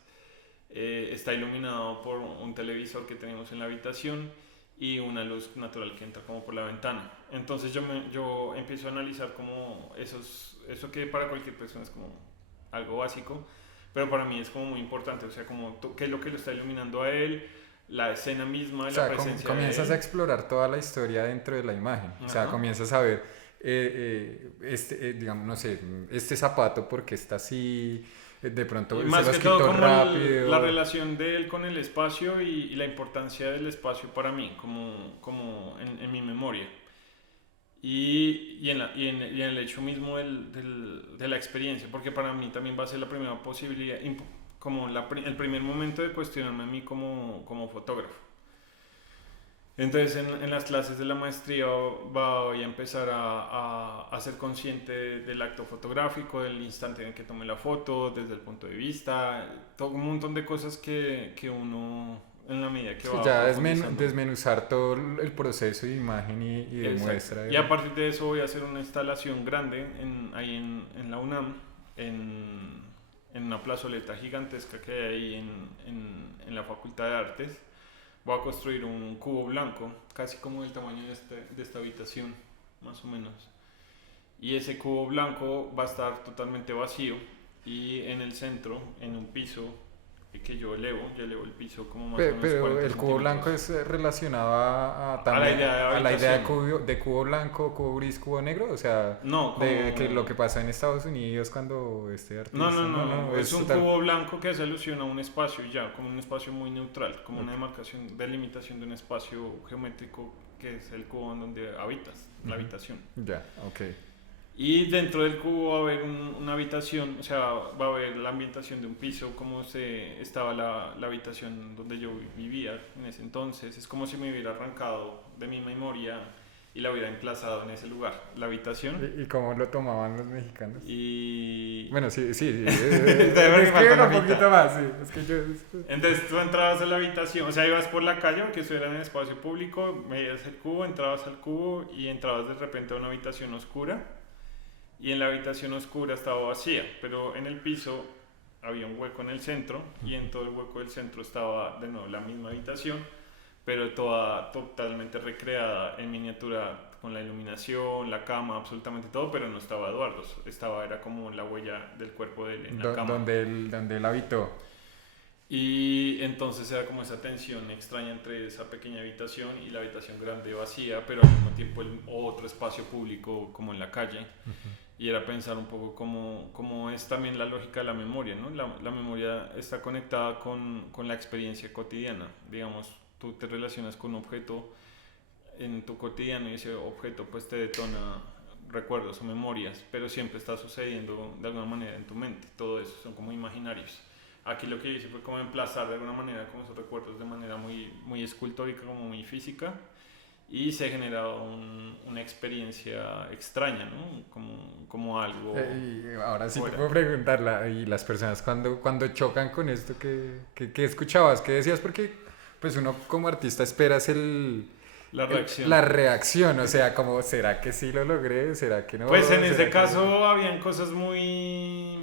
está iluminado por un televisor que tenemos en la habitación y una luz natural que entra como por la ventana. Entonces yo empiezo a analizar como eso que para cualquier persona es como algo básico, pero para mí es como muy importante, o sea, como qué es lo que lo está iluminando a él, la escena misma, O la sea, presencia de comienzas a él. explorar toda la historia dentro de la imagen. O sea, Ajá. comienzas a ver, digamos, no sé, este zapato porque está así, de Y pronto se más los que todo quitó como la rápido. relación de él con el espacio y la importancia del espacio para mí, como en mi memoria. Y en el hecho mismo de la experiencia, porque para mí también va a ser la primera posibilidad, como el primer momento de cuestionarme a mí como fotógrafo. Entonces en las clases de la maestría voy a empezar a ser consciente del acto fotográfico, del instante en el que tomé la foto, desde el punto de vista, todo un montón de cosas que uno en la medida que Sí, va ya profundizando. desmenuzar todo el proceso de imagen y de Exacto. muestra. Y a partir de eso voy a hacer una instalación grande ahí en la UNAM, en una plazoleta gigantesca que hay ahí en la Facultad de Artes. Voy a construir un cubo blanco, casi como del tamaño de esta habitación, más o menos. Y ese cubo blanco va a estar totalmente vacío y en el centro, en un piso que yo elevo el piso como más o menos Pero 40 el cubo blanco centímetros. es relacionado a A la también idea de a la idea habitación. de cubo blanco, cubo gris, cubo negro, o sea, No, de que lo como... que pasa en Estados Unidos cuando este No, artista, no, no, no, no, es es un total. cubo blanco que hace alusión a un espacio ya, como un espacio muy neutral, como una Ok. demarcación, delimitación de un espacio geométrico que es el cubo en donde habitas, la Ujú. habitación. Ya, ok. Y dentro del cubo va a haber una habitación, o sea, va a haber la ambientación de un piso, como estaba la habitación donde yo vivía en ese entonces. Es como si me hubiera arrancado de mi memoria y la hubiera emplazado en ese lugar, la habitación. Y cómo lo tomaban los mexicanos? Y... Bueno, sí, sí, sí, Todavía me falta descríbelo una un mitad. poquito más, sí, es que yo... Entonces tú entrabas a la habitación, o sea, ibas por la calle, que eso era en el espacio público, veías el cubo, entrabas al cubo y entrabas de repente a una habitación oscura. Y en la habitación oscura estaba vacía, pero en el piso había un hueco en el centro y en todo el hueco del centro estaba de nuevo la misma habitación, pero toda totalmente recreada en miniatura con la iluminación, la cama, absolutamente todo, pero no estaba Eduardo, era como la huella del cuerpo de él en la cama. Donde él habitó. Y entonces era como esa tensión extraña entre esa pequeña habitación y la habitación grande vacía, pero al mismo tiempo el otro espacio público como en la calle. Y era pensar un poco cómo es también la lógica de la memoria, ¿no? La memoria está conectada con la experiencia cotidiana. Digamos, tú te relacionas con un objeto en tu cotidiano y ese objeto pues te detona recuerdos o memorias, pero siempre está sucediendo de alguna manera en tu mente. Todo eso son como imaginarios. Aquí lo que hice fue como emplazar de alguna manera como esos recuerdos de manera muy escultórica, como muy física, y se genera una experiencia extraña, ¿no? Como algo Y ahora sí te fuera. puedo preguntarla, y las personas cuando chocan con esto, ¿qué escuchabas? ¿Qué decías? Porque pues uno como artista esperas La reacción. la reacción, o sea, como, ¿será que sí lo logré? ¿Será que no? Pues en ese ¿Será que...? caso habían cosas muy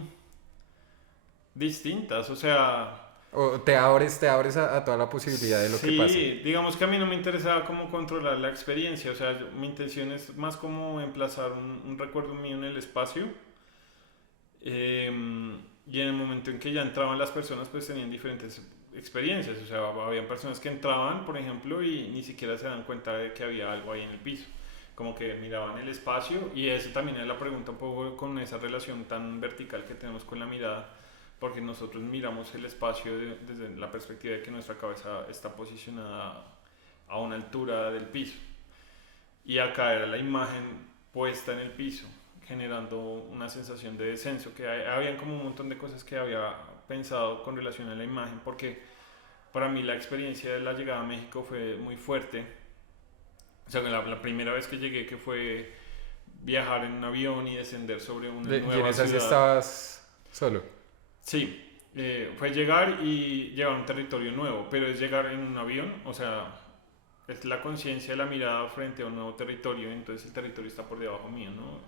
distintas, o sea, O te abres a toda la posibilidad de lo que pase. sí, digamos que a mí no me interesaba cómo controlar la experiencia, o sea, mi intención es más como emplazar un recuerdo mío en el espacio. Y en el momento en que ya entraban las personas, pues tenían diferentes experiencias. O sea, había personas que entraban, por ejemplo, y ni siquiera se dan cuenta de que había algo ahí en el piso. Como que miraban el espacio, y eso también es la pregunta un poco con esa relación tan vertical que tenemos con la mirada, porque nosotros miramos el espacio desde la perspectiva de que nuestra cabeza está posicionada a una altura del piso. Y acá era la imagen puesta en el piso, generando una sensación de descenso, que habían como un montón de cosas que había pensado con relación a la imagen, porque para mí la experiencia de la llegada a México fue muy fuerte. O sea, la primera vez que llegué, que fue viajar en un avión y descender sobre una Y en nueva esa sí ciudad. estabas solo. Sí, fue llegar y llegar a un territorio nuevo, pero es llegar en un avión, o sea, es la conciencia de la mirada frente a un nuevo territorio, entonces el territorio está por debajo mío, ¿no?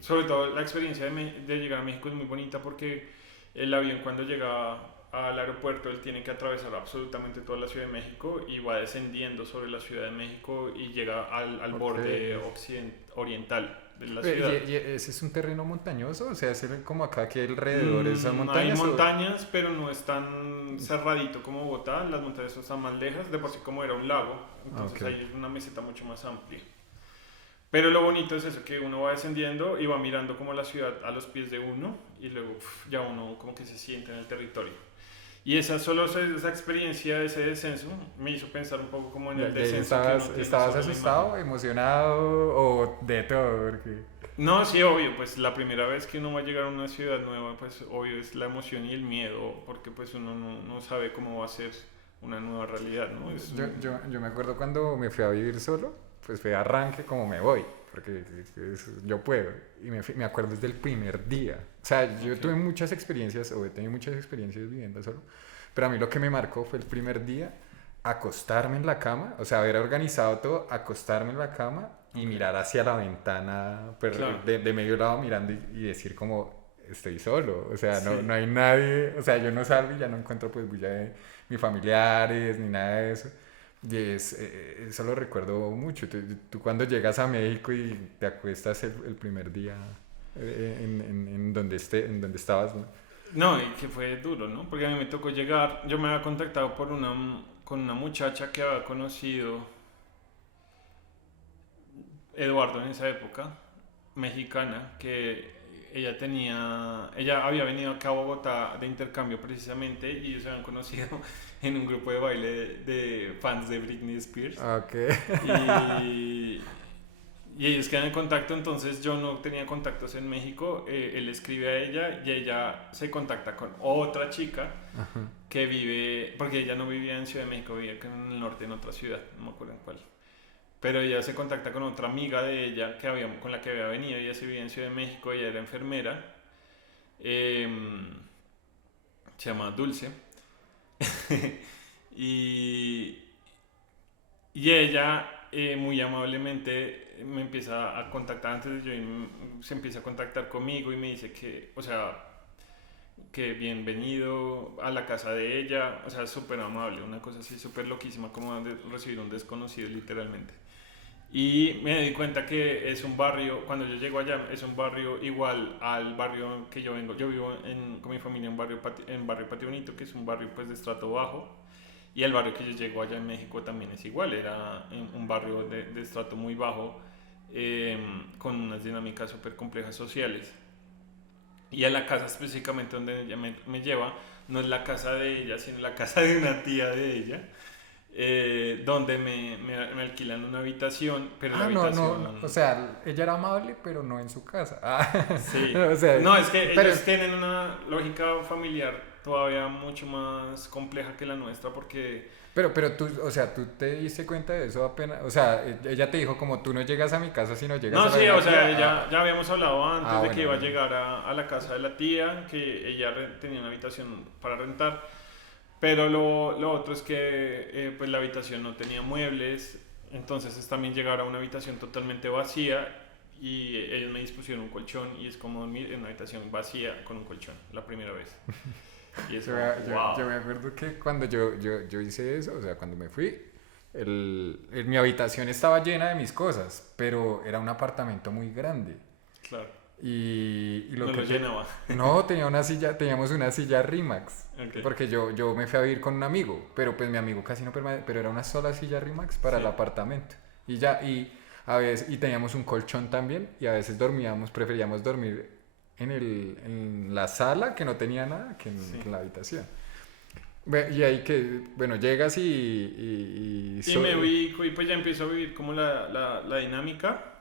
Sobre todo la experiencia de llegar a México es muy bonita porque el avión cuando llega al aeropuerto él tiene que atravesar absolutamente toda la Ciudad de México y va descendiendo sobre la Ciudad de México y llega al borde oriental de la ciudad. ¿Y ese es un terreno montañoso? O sea, es como acá que alrededor son montañas. Hay montañas, pero no es tan cerradito como Bogotá. Las montañas están más lejas, de por sí como era un lago. Entonces ahí es una meseta mucho más amplia. Pero lo bonito es eso, que uno va descendiendo y va mirando como la ciudad a los pies de uno y luego ya uno como que se siente en el territorio. Y esa experiencia, ese descenso, me hizo pensar un poco como en el descenso. ¿Estabas asustado, emocionado o de todo? Porque... No, sí, obvio, pues la primera vez que uno va a llegar a una ciudad nueva, pues obvio es la emoción y el miedo, porque pues uno no sabe cómo va a ser una nueva realidad, ¿no? Yo me acuerdo cuando me fui a vivir solo, pues fue arranque como me voy, porque yo puedo, y me acuerdo desde el primer día. O sea, yo tuve muchas experiencias, o he tenido muchas experiencias viviendo solo, pero a mí lo que me marcó fue el primer día acostarme en la cama, o sea, haber organizado todo, acostarme en la cama y mirar hacia la ventana, pero claro, de medio lado mirando y decir como, estoy solo, o sea, no hay nadie, o sea, yo no salgo y ya no encuentro pues bulla de mis familiares ni nada de eso. Y eso lo recuerdo mucho. Tú cuando llegas a México y te acuestas el primer día en donde estabas, ¿no? No, y que fue duro, ¿no? Porque a mí me tocó llegar, yo me había contactado con una muchacha que había conocido Eduardo en esa época, mexicana, que ella había venido acá a Bogotá de intercambio precisamente y ellos se habían conocido en un grupo de baile de fans de Britney Spears. Okay. Y ellos quedan en contacto, entonces yo no tenía contactos en México, él escribe a ella y ella se contacta con otra chica que vive, porque ella no vivía en Ciudad de México, vivía en el norte, en otra ciudad, no me acuerdo en cuál. Pero ella se contacta con otra amiga de ella con la que había venido, ella se vivía en Ciudad de México, ella era enfermera, se llama Dulce, y ella muy amablemente me empieza a contactar antes de yo se empieza a contactar conmigo y me dice que, o sea, que bienvenido a la casa de ella, o sea, súper amable, una cosa así súper loquísima como de recibir un desconocido literalmente. Y me di cuenta que es un barrio, cuando yo llego allá, es un barrio igual al barrio que yo vengo. Yo vivo con mi familia en barrio Patio Bonito, que es un barrio pues de estrato bajo. Y el barrio que yo llego allá en México también es igual, era un barrio de estrato muy bajo, con unas dinámicas súper complejas sociales. Y a la casa específicamente donde ella me lleva, no es la casa de ella, sino la casa de una tía de ella. Donde me alquilan una habitación, pero la habitación... No, o sea, ella era amable, pero no en su casa. Sí, o sea, no, es que ellos tienen una lógica familiar todavía mucho más compleja que la nuestra porque... Pero tú, o sea, tú te diste cuenta de eso apenas, o sea, ella te dijo como tú no llegas a mi casa si no llegas no, a la sí, o sea, tía. ya habíamos hablado antes de que iba a bueno. llegar a la casa de la tía, que ella tenía una habitación para rentar. Pero lo otro es que pues la habitación no tenía muebles, entonces es también llegar a una habitación totalmente vacía y ellos me dispusieron un colchón y es como dormir en una habitación vacía con un colchón, la primera vez. Y eso, wow. Yo me acuerdo que cuando yo hice eso, o sea, cuando me fui, mi habitación estaba llena de mis cosas, pero era un apartamento muy grande. Claro. Y lo llenaba. No, teníamos una silla Rimax. Okay. Porque yo me fui a vivir con un amigo, pero pues mi amigo casi no permanece, pero era una sola silla Rimax para el apartamento. Y a veces, y teníamos un colchón también, y a veces preferíamos dormir en la sala, que no tenía nada, que en la habitación. Y ahí que, bueno, llegas y me ubico y pues ya empiezo a vivir como la dinámica.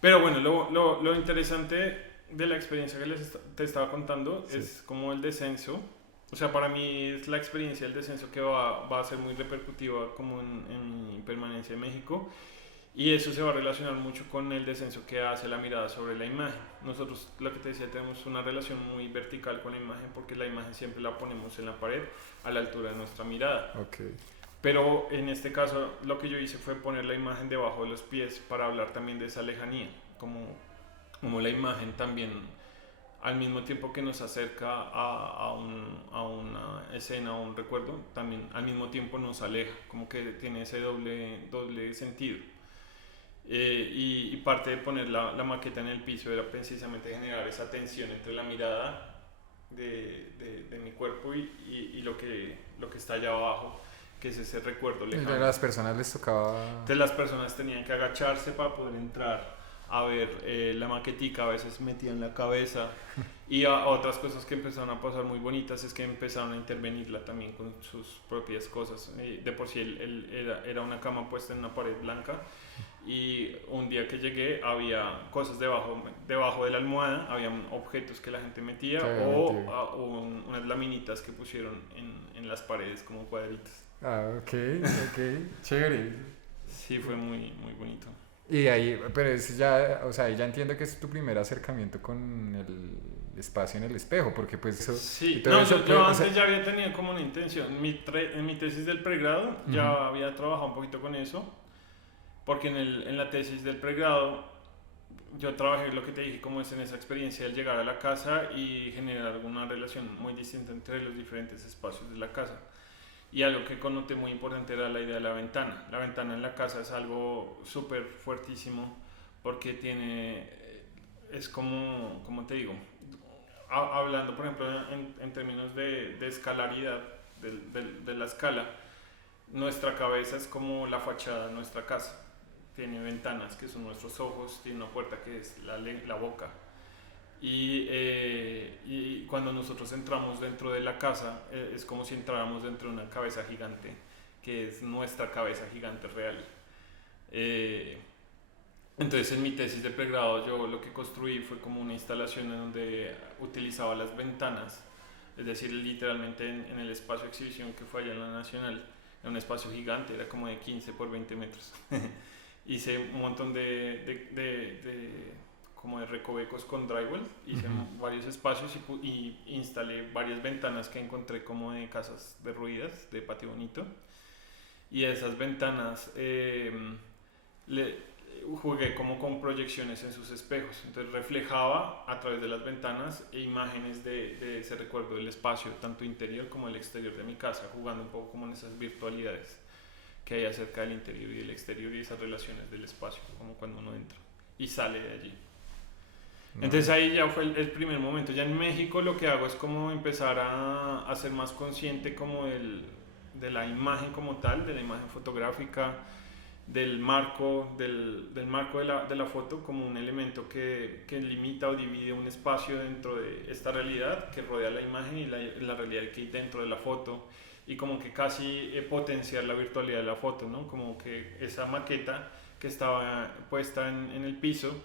Pero bueno, lo interesante de la experiencia que te estaba contando es como el descenso. O sea, para mí es la experiencia del descenso que va a ser muy repercutiva como en mi permanencia en México. Y eso se va a relacionar mucho con el descenso que hace la mirada sobre la imagen. Nosotros, lo que te decía, tenemos una relación muy vertical con la imagen porque la imagen siempre la ponemos en la pared a la altura de nuestra mirada. Okay. Pero en este caso lo que yo hice fue poner la imagen debajo de los pies para hablar también de esa lejanía, como como la imagen también, al mismo tiempo que nos acerca a una escena o un recuerdo, también al mismo tiempo nos aleja, como que tiene ese doble sentido. Y parte de poner la maqueta en el piso era precisamente generar esa tensión entre la mirada de mi cuerpo y lo que está allá abajo, que es ese recuerdo Y lejano. a las personas les tocaba... Entonces las personas tenían que agacharse para poder entrar a ver la maquetica, a veces metían la cabeza, y otras cosas que empezaron a pasar muy bonitas es que empezaron a intervenirla también con sus propias cosas. De por sí era una cama puesta en una pared blanca, y un día que llegué había cosas debajo de la almohada, habían objetos que la gente metía, o unas laminitas que pusieron en las paredes como cuadritos. Ah, ok, chévere. Sí, fue muy, muy bonito. Y ahí, pero es ya, o sea, ya entiendo que es tu primer acercamiento con el espacio en el espejo, porque pues eso... Sí, todo no, eso, yo pues, o antes sea, ya había tenido como una intención. En mi tesis del pregrado ya había trabajado un poquito con eso, porque en la tesis del pregrado yo trabajé lo que te dije, como es en esa experiencia del llegar a la casa y generar alguna relación muy distinta entre los diferentes espacios de la casa. Y algo que connoté muy importante era la idea de la ventana. La ventana en la casa es algo súper fuertísimo porque es como te digo, hablando por ejemplo en términos de escalaridad, de la escala, nuestra cabeza es como la fachada de nuestra casa. Tiene ventanas que son nuestros ojos, tiene una puerta que es la boca. Y cuando nosotros entramos dentro de la casa, es como si entráramos dentro de una cabeza gigante, que es nuestra cabeza gigante real. Entonces en mi tesis de pregrado yo lo que construí fue como una instalación en donde utilizaba las ventanas, es decir, literalmente en el espacio de exhibición que fue allá en la Nacional, era un espacio gigante, era como de 15 por 20 metros. Hice un montón como de recovecos con drywall, hice varios espacios y instalé varias ventanas que encontré como de casas derruidas, de Patio Bonito, y esas ventanas jugué como con proyecciones en sus espejos, entonces reflejaba a través de las ventanas imágenes de ese recuerdo del espacio, tanto interior como el exterior de mi casa, jugando un poco como en esas virtualidades que hay acerca del interior y del exterior y esas relaciones del espacio, como cuando uno entra y sale de allí. Entonces ahí ya fue el primer momento. Ya en México lo que hago es como empezar a ser más consciente como de la imagen como tal, de la imagen fotográfica, del marco de la foto como un elemento que limita o divide un espacio dentro de esta realidad que rodea la imagen y la realidad que hay dentro de la foto, y como que casi potenciar la virtualidad de la foto, ¿no? Como que esa maqueta que estaba puesta en el piso,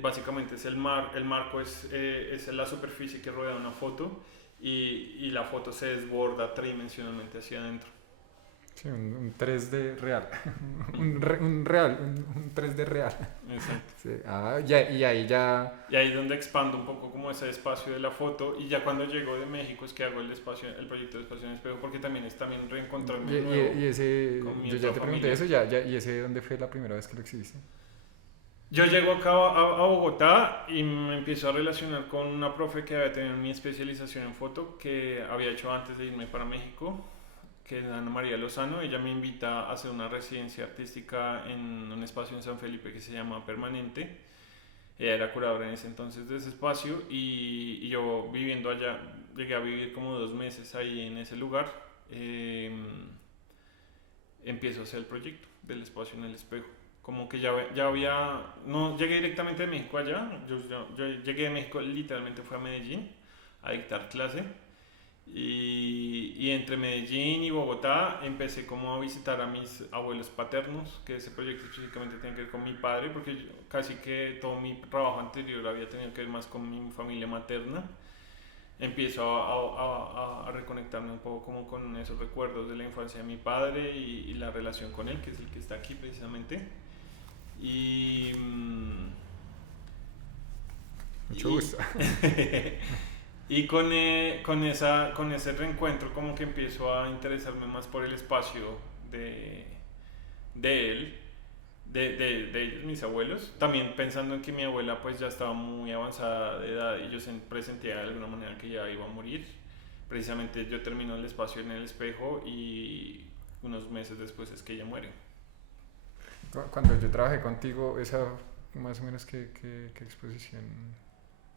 básicamente es el marco es la superficie que rodea una foto, y la foto se desborda tridimensionalmente hacia adentro. Sí, un 3D real. un 3D real. Exacto. Sí. Ah, ya, y ahí ya... Y ahí es donde expando un poco como ese espacio de la foto, y ya cuando llego de México es que hago el proyecto de espacio en espejo, porque también es también reencontrarme de nuevo y ese... con mi Yo otra ya te pregunté familia. eso, ¿y ese dónde fue la primera vez que lo exhibiste? Yo llego acá a Bogotá y me empiezo a relacionar con una profe que había tenido mi especialización en foto, que había hecho antes de irme para México, que es Ana María Lozano. Ella me invita a hacer una residencia artística en un espacio en San Felipe que se llama Permanente. Ella era curadora en ese entonces de ese espacio, y yo viviendo allá, llegué a vivir como 2 meses ahí en ese lugar. Empiezo a hacer el proyecto del espacio en el espejo. Como que ya había, no llegué directamente de México allá, yo llegué de México, literalmente fue a Medellín a dictar clase, y entre Medellín y Bogotá empecé como a visitar a mis abuelos paternos, que ese proyecto específicamente tiene que ver con mi padre, porque casi que todo mi trabajo anterior había tenido que ver más con mi familia materna. Empiezo a reconectarme un poco como con esos recuerdos de la infancia de mi padre y la relación con él, que es el que está aquí precisamente. Y, Mucho gusto. y con ese reencuentro como que empiezo a interesarme más por el espacio de él, de ellos, mis abuelos. También pensando en que mi abuela pues ya estaba muy avanzada de edad y yo presentía de alguna manera que ya iba a morir. Precisamente yo termino el espacio en el espejo y unos meses después es que ella muere. Cuando yo trabajé contigo, esa más o menos qué exposición,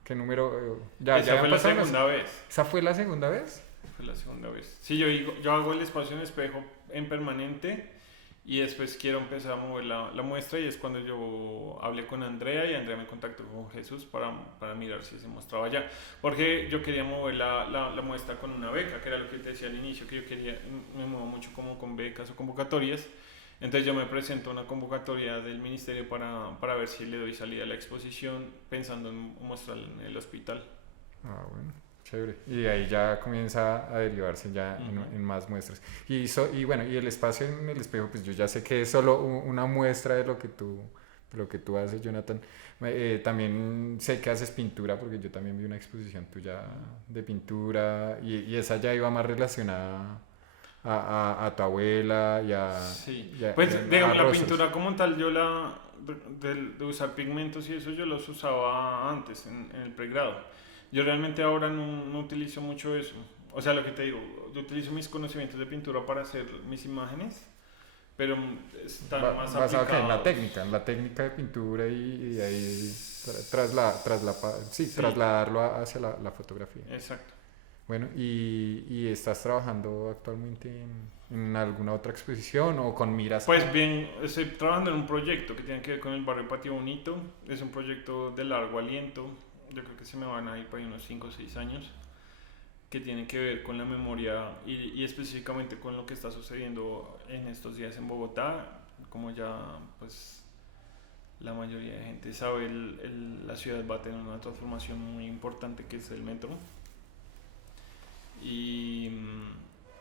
qué número, Esa ya fue han la pasado segunda vez. ¿Esa fue la segunda vez? Fue la segunda vez. Sí, yo hago el espacio en espejo en permanente y después quiero empezar a mover la muestra y es cuando yo hablé con Andrea y Andrea me contactó con Jesús para mirar si se mostraba ya. Porque yo quería mover la muestra con una beca, que era lo que te decía al inicio, que yo quería, me muevo mucho como con becas o convocatorias. Entonces yo me presento a una convocatoria del ministerio para ver si le doy salida a la exposición pensando en mostrarla en el hospital. Ah, bueno, chévere. Y de ahí ya comienza a derivarse ya en más muestras. Y bueno, y el espacio en el espejo, pues yo ya sé que es solo una muestra de lo que tú haces, Jonathan. También sé que haces pintura, porque yo también vi una exposición tuya de pintura, y esa ya iba más relacionada a tu abuela Sí, y pues a digamos la rostros. pintura como tal, yo de usar pigmentos y eso yo los usaba antes en el pregrado. Yo realmente ahora no utilizo mucho eso. O sea, lo que te digo, yo utilizo mis conocimientos de pintura para hacer mis imágenes, pero están más Basado que aplicados. en la técnica de pintura y de ahí sí, Sí, trasladarlo hacia la fotografía. exacto. Bueno, y estás trabajando actualmente en alguna otra exposición o con miras Pues bien, estoy trabajando en un proyecto que tiene que ver con el barrio Patio Bonito. Es un proyecto de largo aliento. Yo creo que se me van a ir por ahí unos 5 o 6 años, que tiene que ver con la memoria y específicamente con lo que está sucediendo en estos días en Bogotá. Como ya pues la mayoría de gente sabe, la ciudad va a tener una transformación muy importante que es el metro. Y,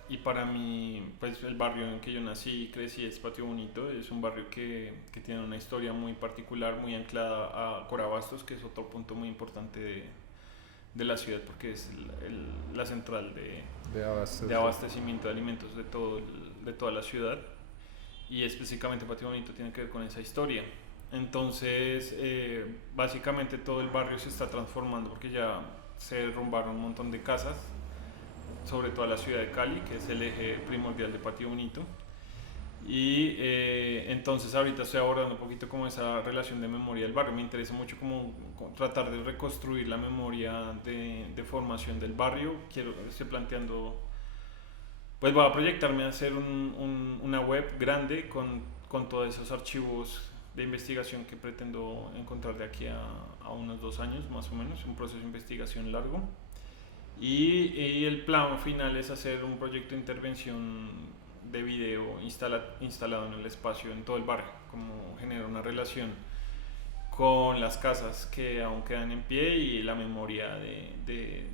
y para mí, pues el barrio en el que yo nací y crecí es Patio Bonito. Es un barrio que tiene una historia muy particular, muy anclada a Corabastos, que es otro punto muy importante de la ciudad porque es la central de abastecimiento de alimentos de toda la ciudad, y específicamente Patio Bonito tiene que ver con esa historia. Entonces, básicamente todo el barrio se está transformando porque ya se derrumbaron un montón de casas, sobre todo la ciudad de Cali, que es el eje primordial de Patio Bonito. Y entonces ahorita estoy abordando un poquito como esa relación de memoria del barrio. Me interesa mucho como tratar de reconstruir la memoria de formación del barrio. Estoy planteando, pues voy a proyectarme a hacer una web grande con todos esos archivos de investigación que pretendo encontrar de aquí a unos 2 años más o menos, un proceso de investigación largo. Y el plan final es hacer un proyecto de intervención de video instalado en el espacio en todo el barrio, como generar una relación con las casas que aún quedan en pie y la memoria de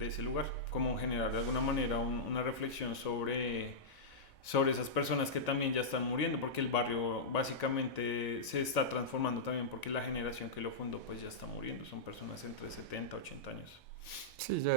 ese lugar, como generar de alguna manera una reflexión sobre esas personas que también ya están muriendo, porque el barrio básicamente se está transformando también porque la generación que lo fundó pues ya está muriendo, son personas entre 70 y 80 años. Sí, ya,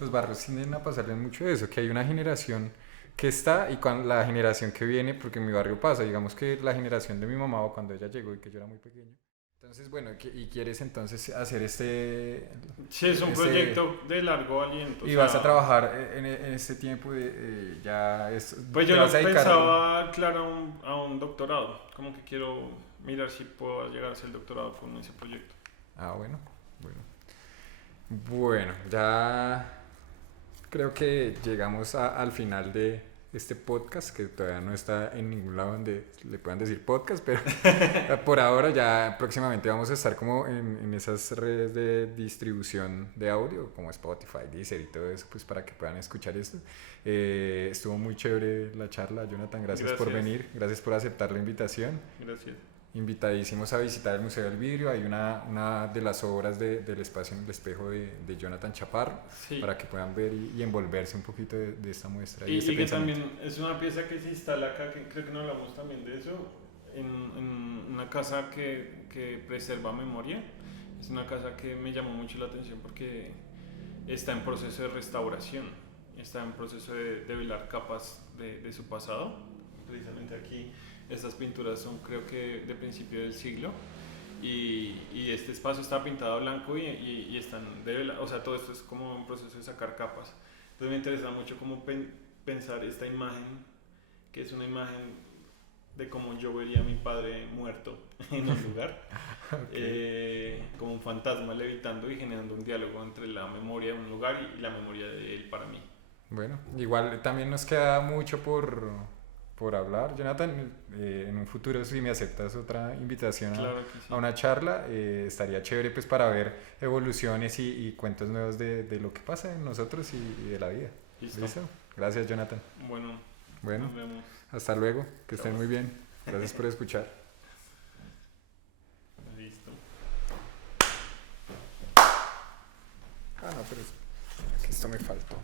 los barrios tienden a pasarle mucho eso, que hay una generación que está y la generación que viene, porque en mi barrio pasa, digamos que la generación de mi mamá o cuando ella llegó y que yo era muy pequeño. Entonces, bueno, y quieres entonces hacer Sí, es un proyecto de largo aliento. O y vas a sea, trabajar en este tiempo pues te yo vas lo a dedicar. pensaba, claro, a un doctorado. Como que quiero mirar si puedo llegar a hacer el doctorado con ese proyecto. Ah, bueno, bueno. Bueno, ya creo que llegamos al final de este podcast, que todavía no está en ningún lado donde le puedan decir podcast, pero por ahora ya próximamente vamos a estar como en esas redes de distribución de audio, como Spotify, Deezer y todo eso, pues para que puedan escuchar esto. Estuvo muy chévere la charla, Jonathan, gracias por venir, gracias por aceptar la invitación. Gracias. Invitadísimos a visitar el Museo del Vidrio. Hay una de las obras del espacio en el espejo de Jonathan Chaparro, Sí. para que puedan ver y envolverse un poquito de esta muestra. Y, Este y que pensamiento. también es una pieza que se instala acá, que creo que no hablamos también de eso, en una casa que preserva memoria. Es una casa que me llamó mucho la atención porque está en proceso de restauración, está en proceso de develar capas de su pasado. Precisamente aquí Estas pinturas son creo que de principio del siglo y este espacio está pintado blanco y están o sea, todo esto es como un proceso de sacar capas. Entonces me interesa mucho como pensar esta imagen, que es una imagen de cómo yo vería a mi padre muerto en un lugar, como un fantasma levitando y generando un diálogo entre la memoria de un lugar y la memoria de él para mí. Bueno, igual también nos queda mucho por hablar. Jonathan, en un futuro si me aceptas otra invitación Claro que sí. a una charla, estaría chévere pues para ver evoluciones y cuentos nuevos de lo que pasa en nosotros y de la vida. Listo. Gracias, Jonathan. Bueno, nos vemos. Hasta luego, que estén Chao. muy bien. Gracias por escuchar. Listo. Ah, no, pero es que esto me faltó.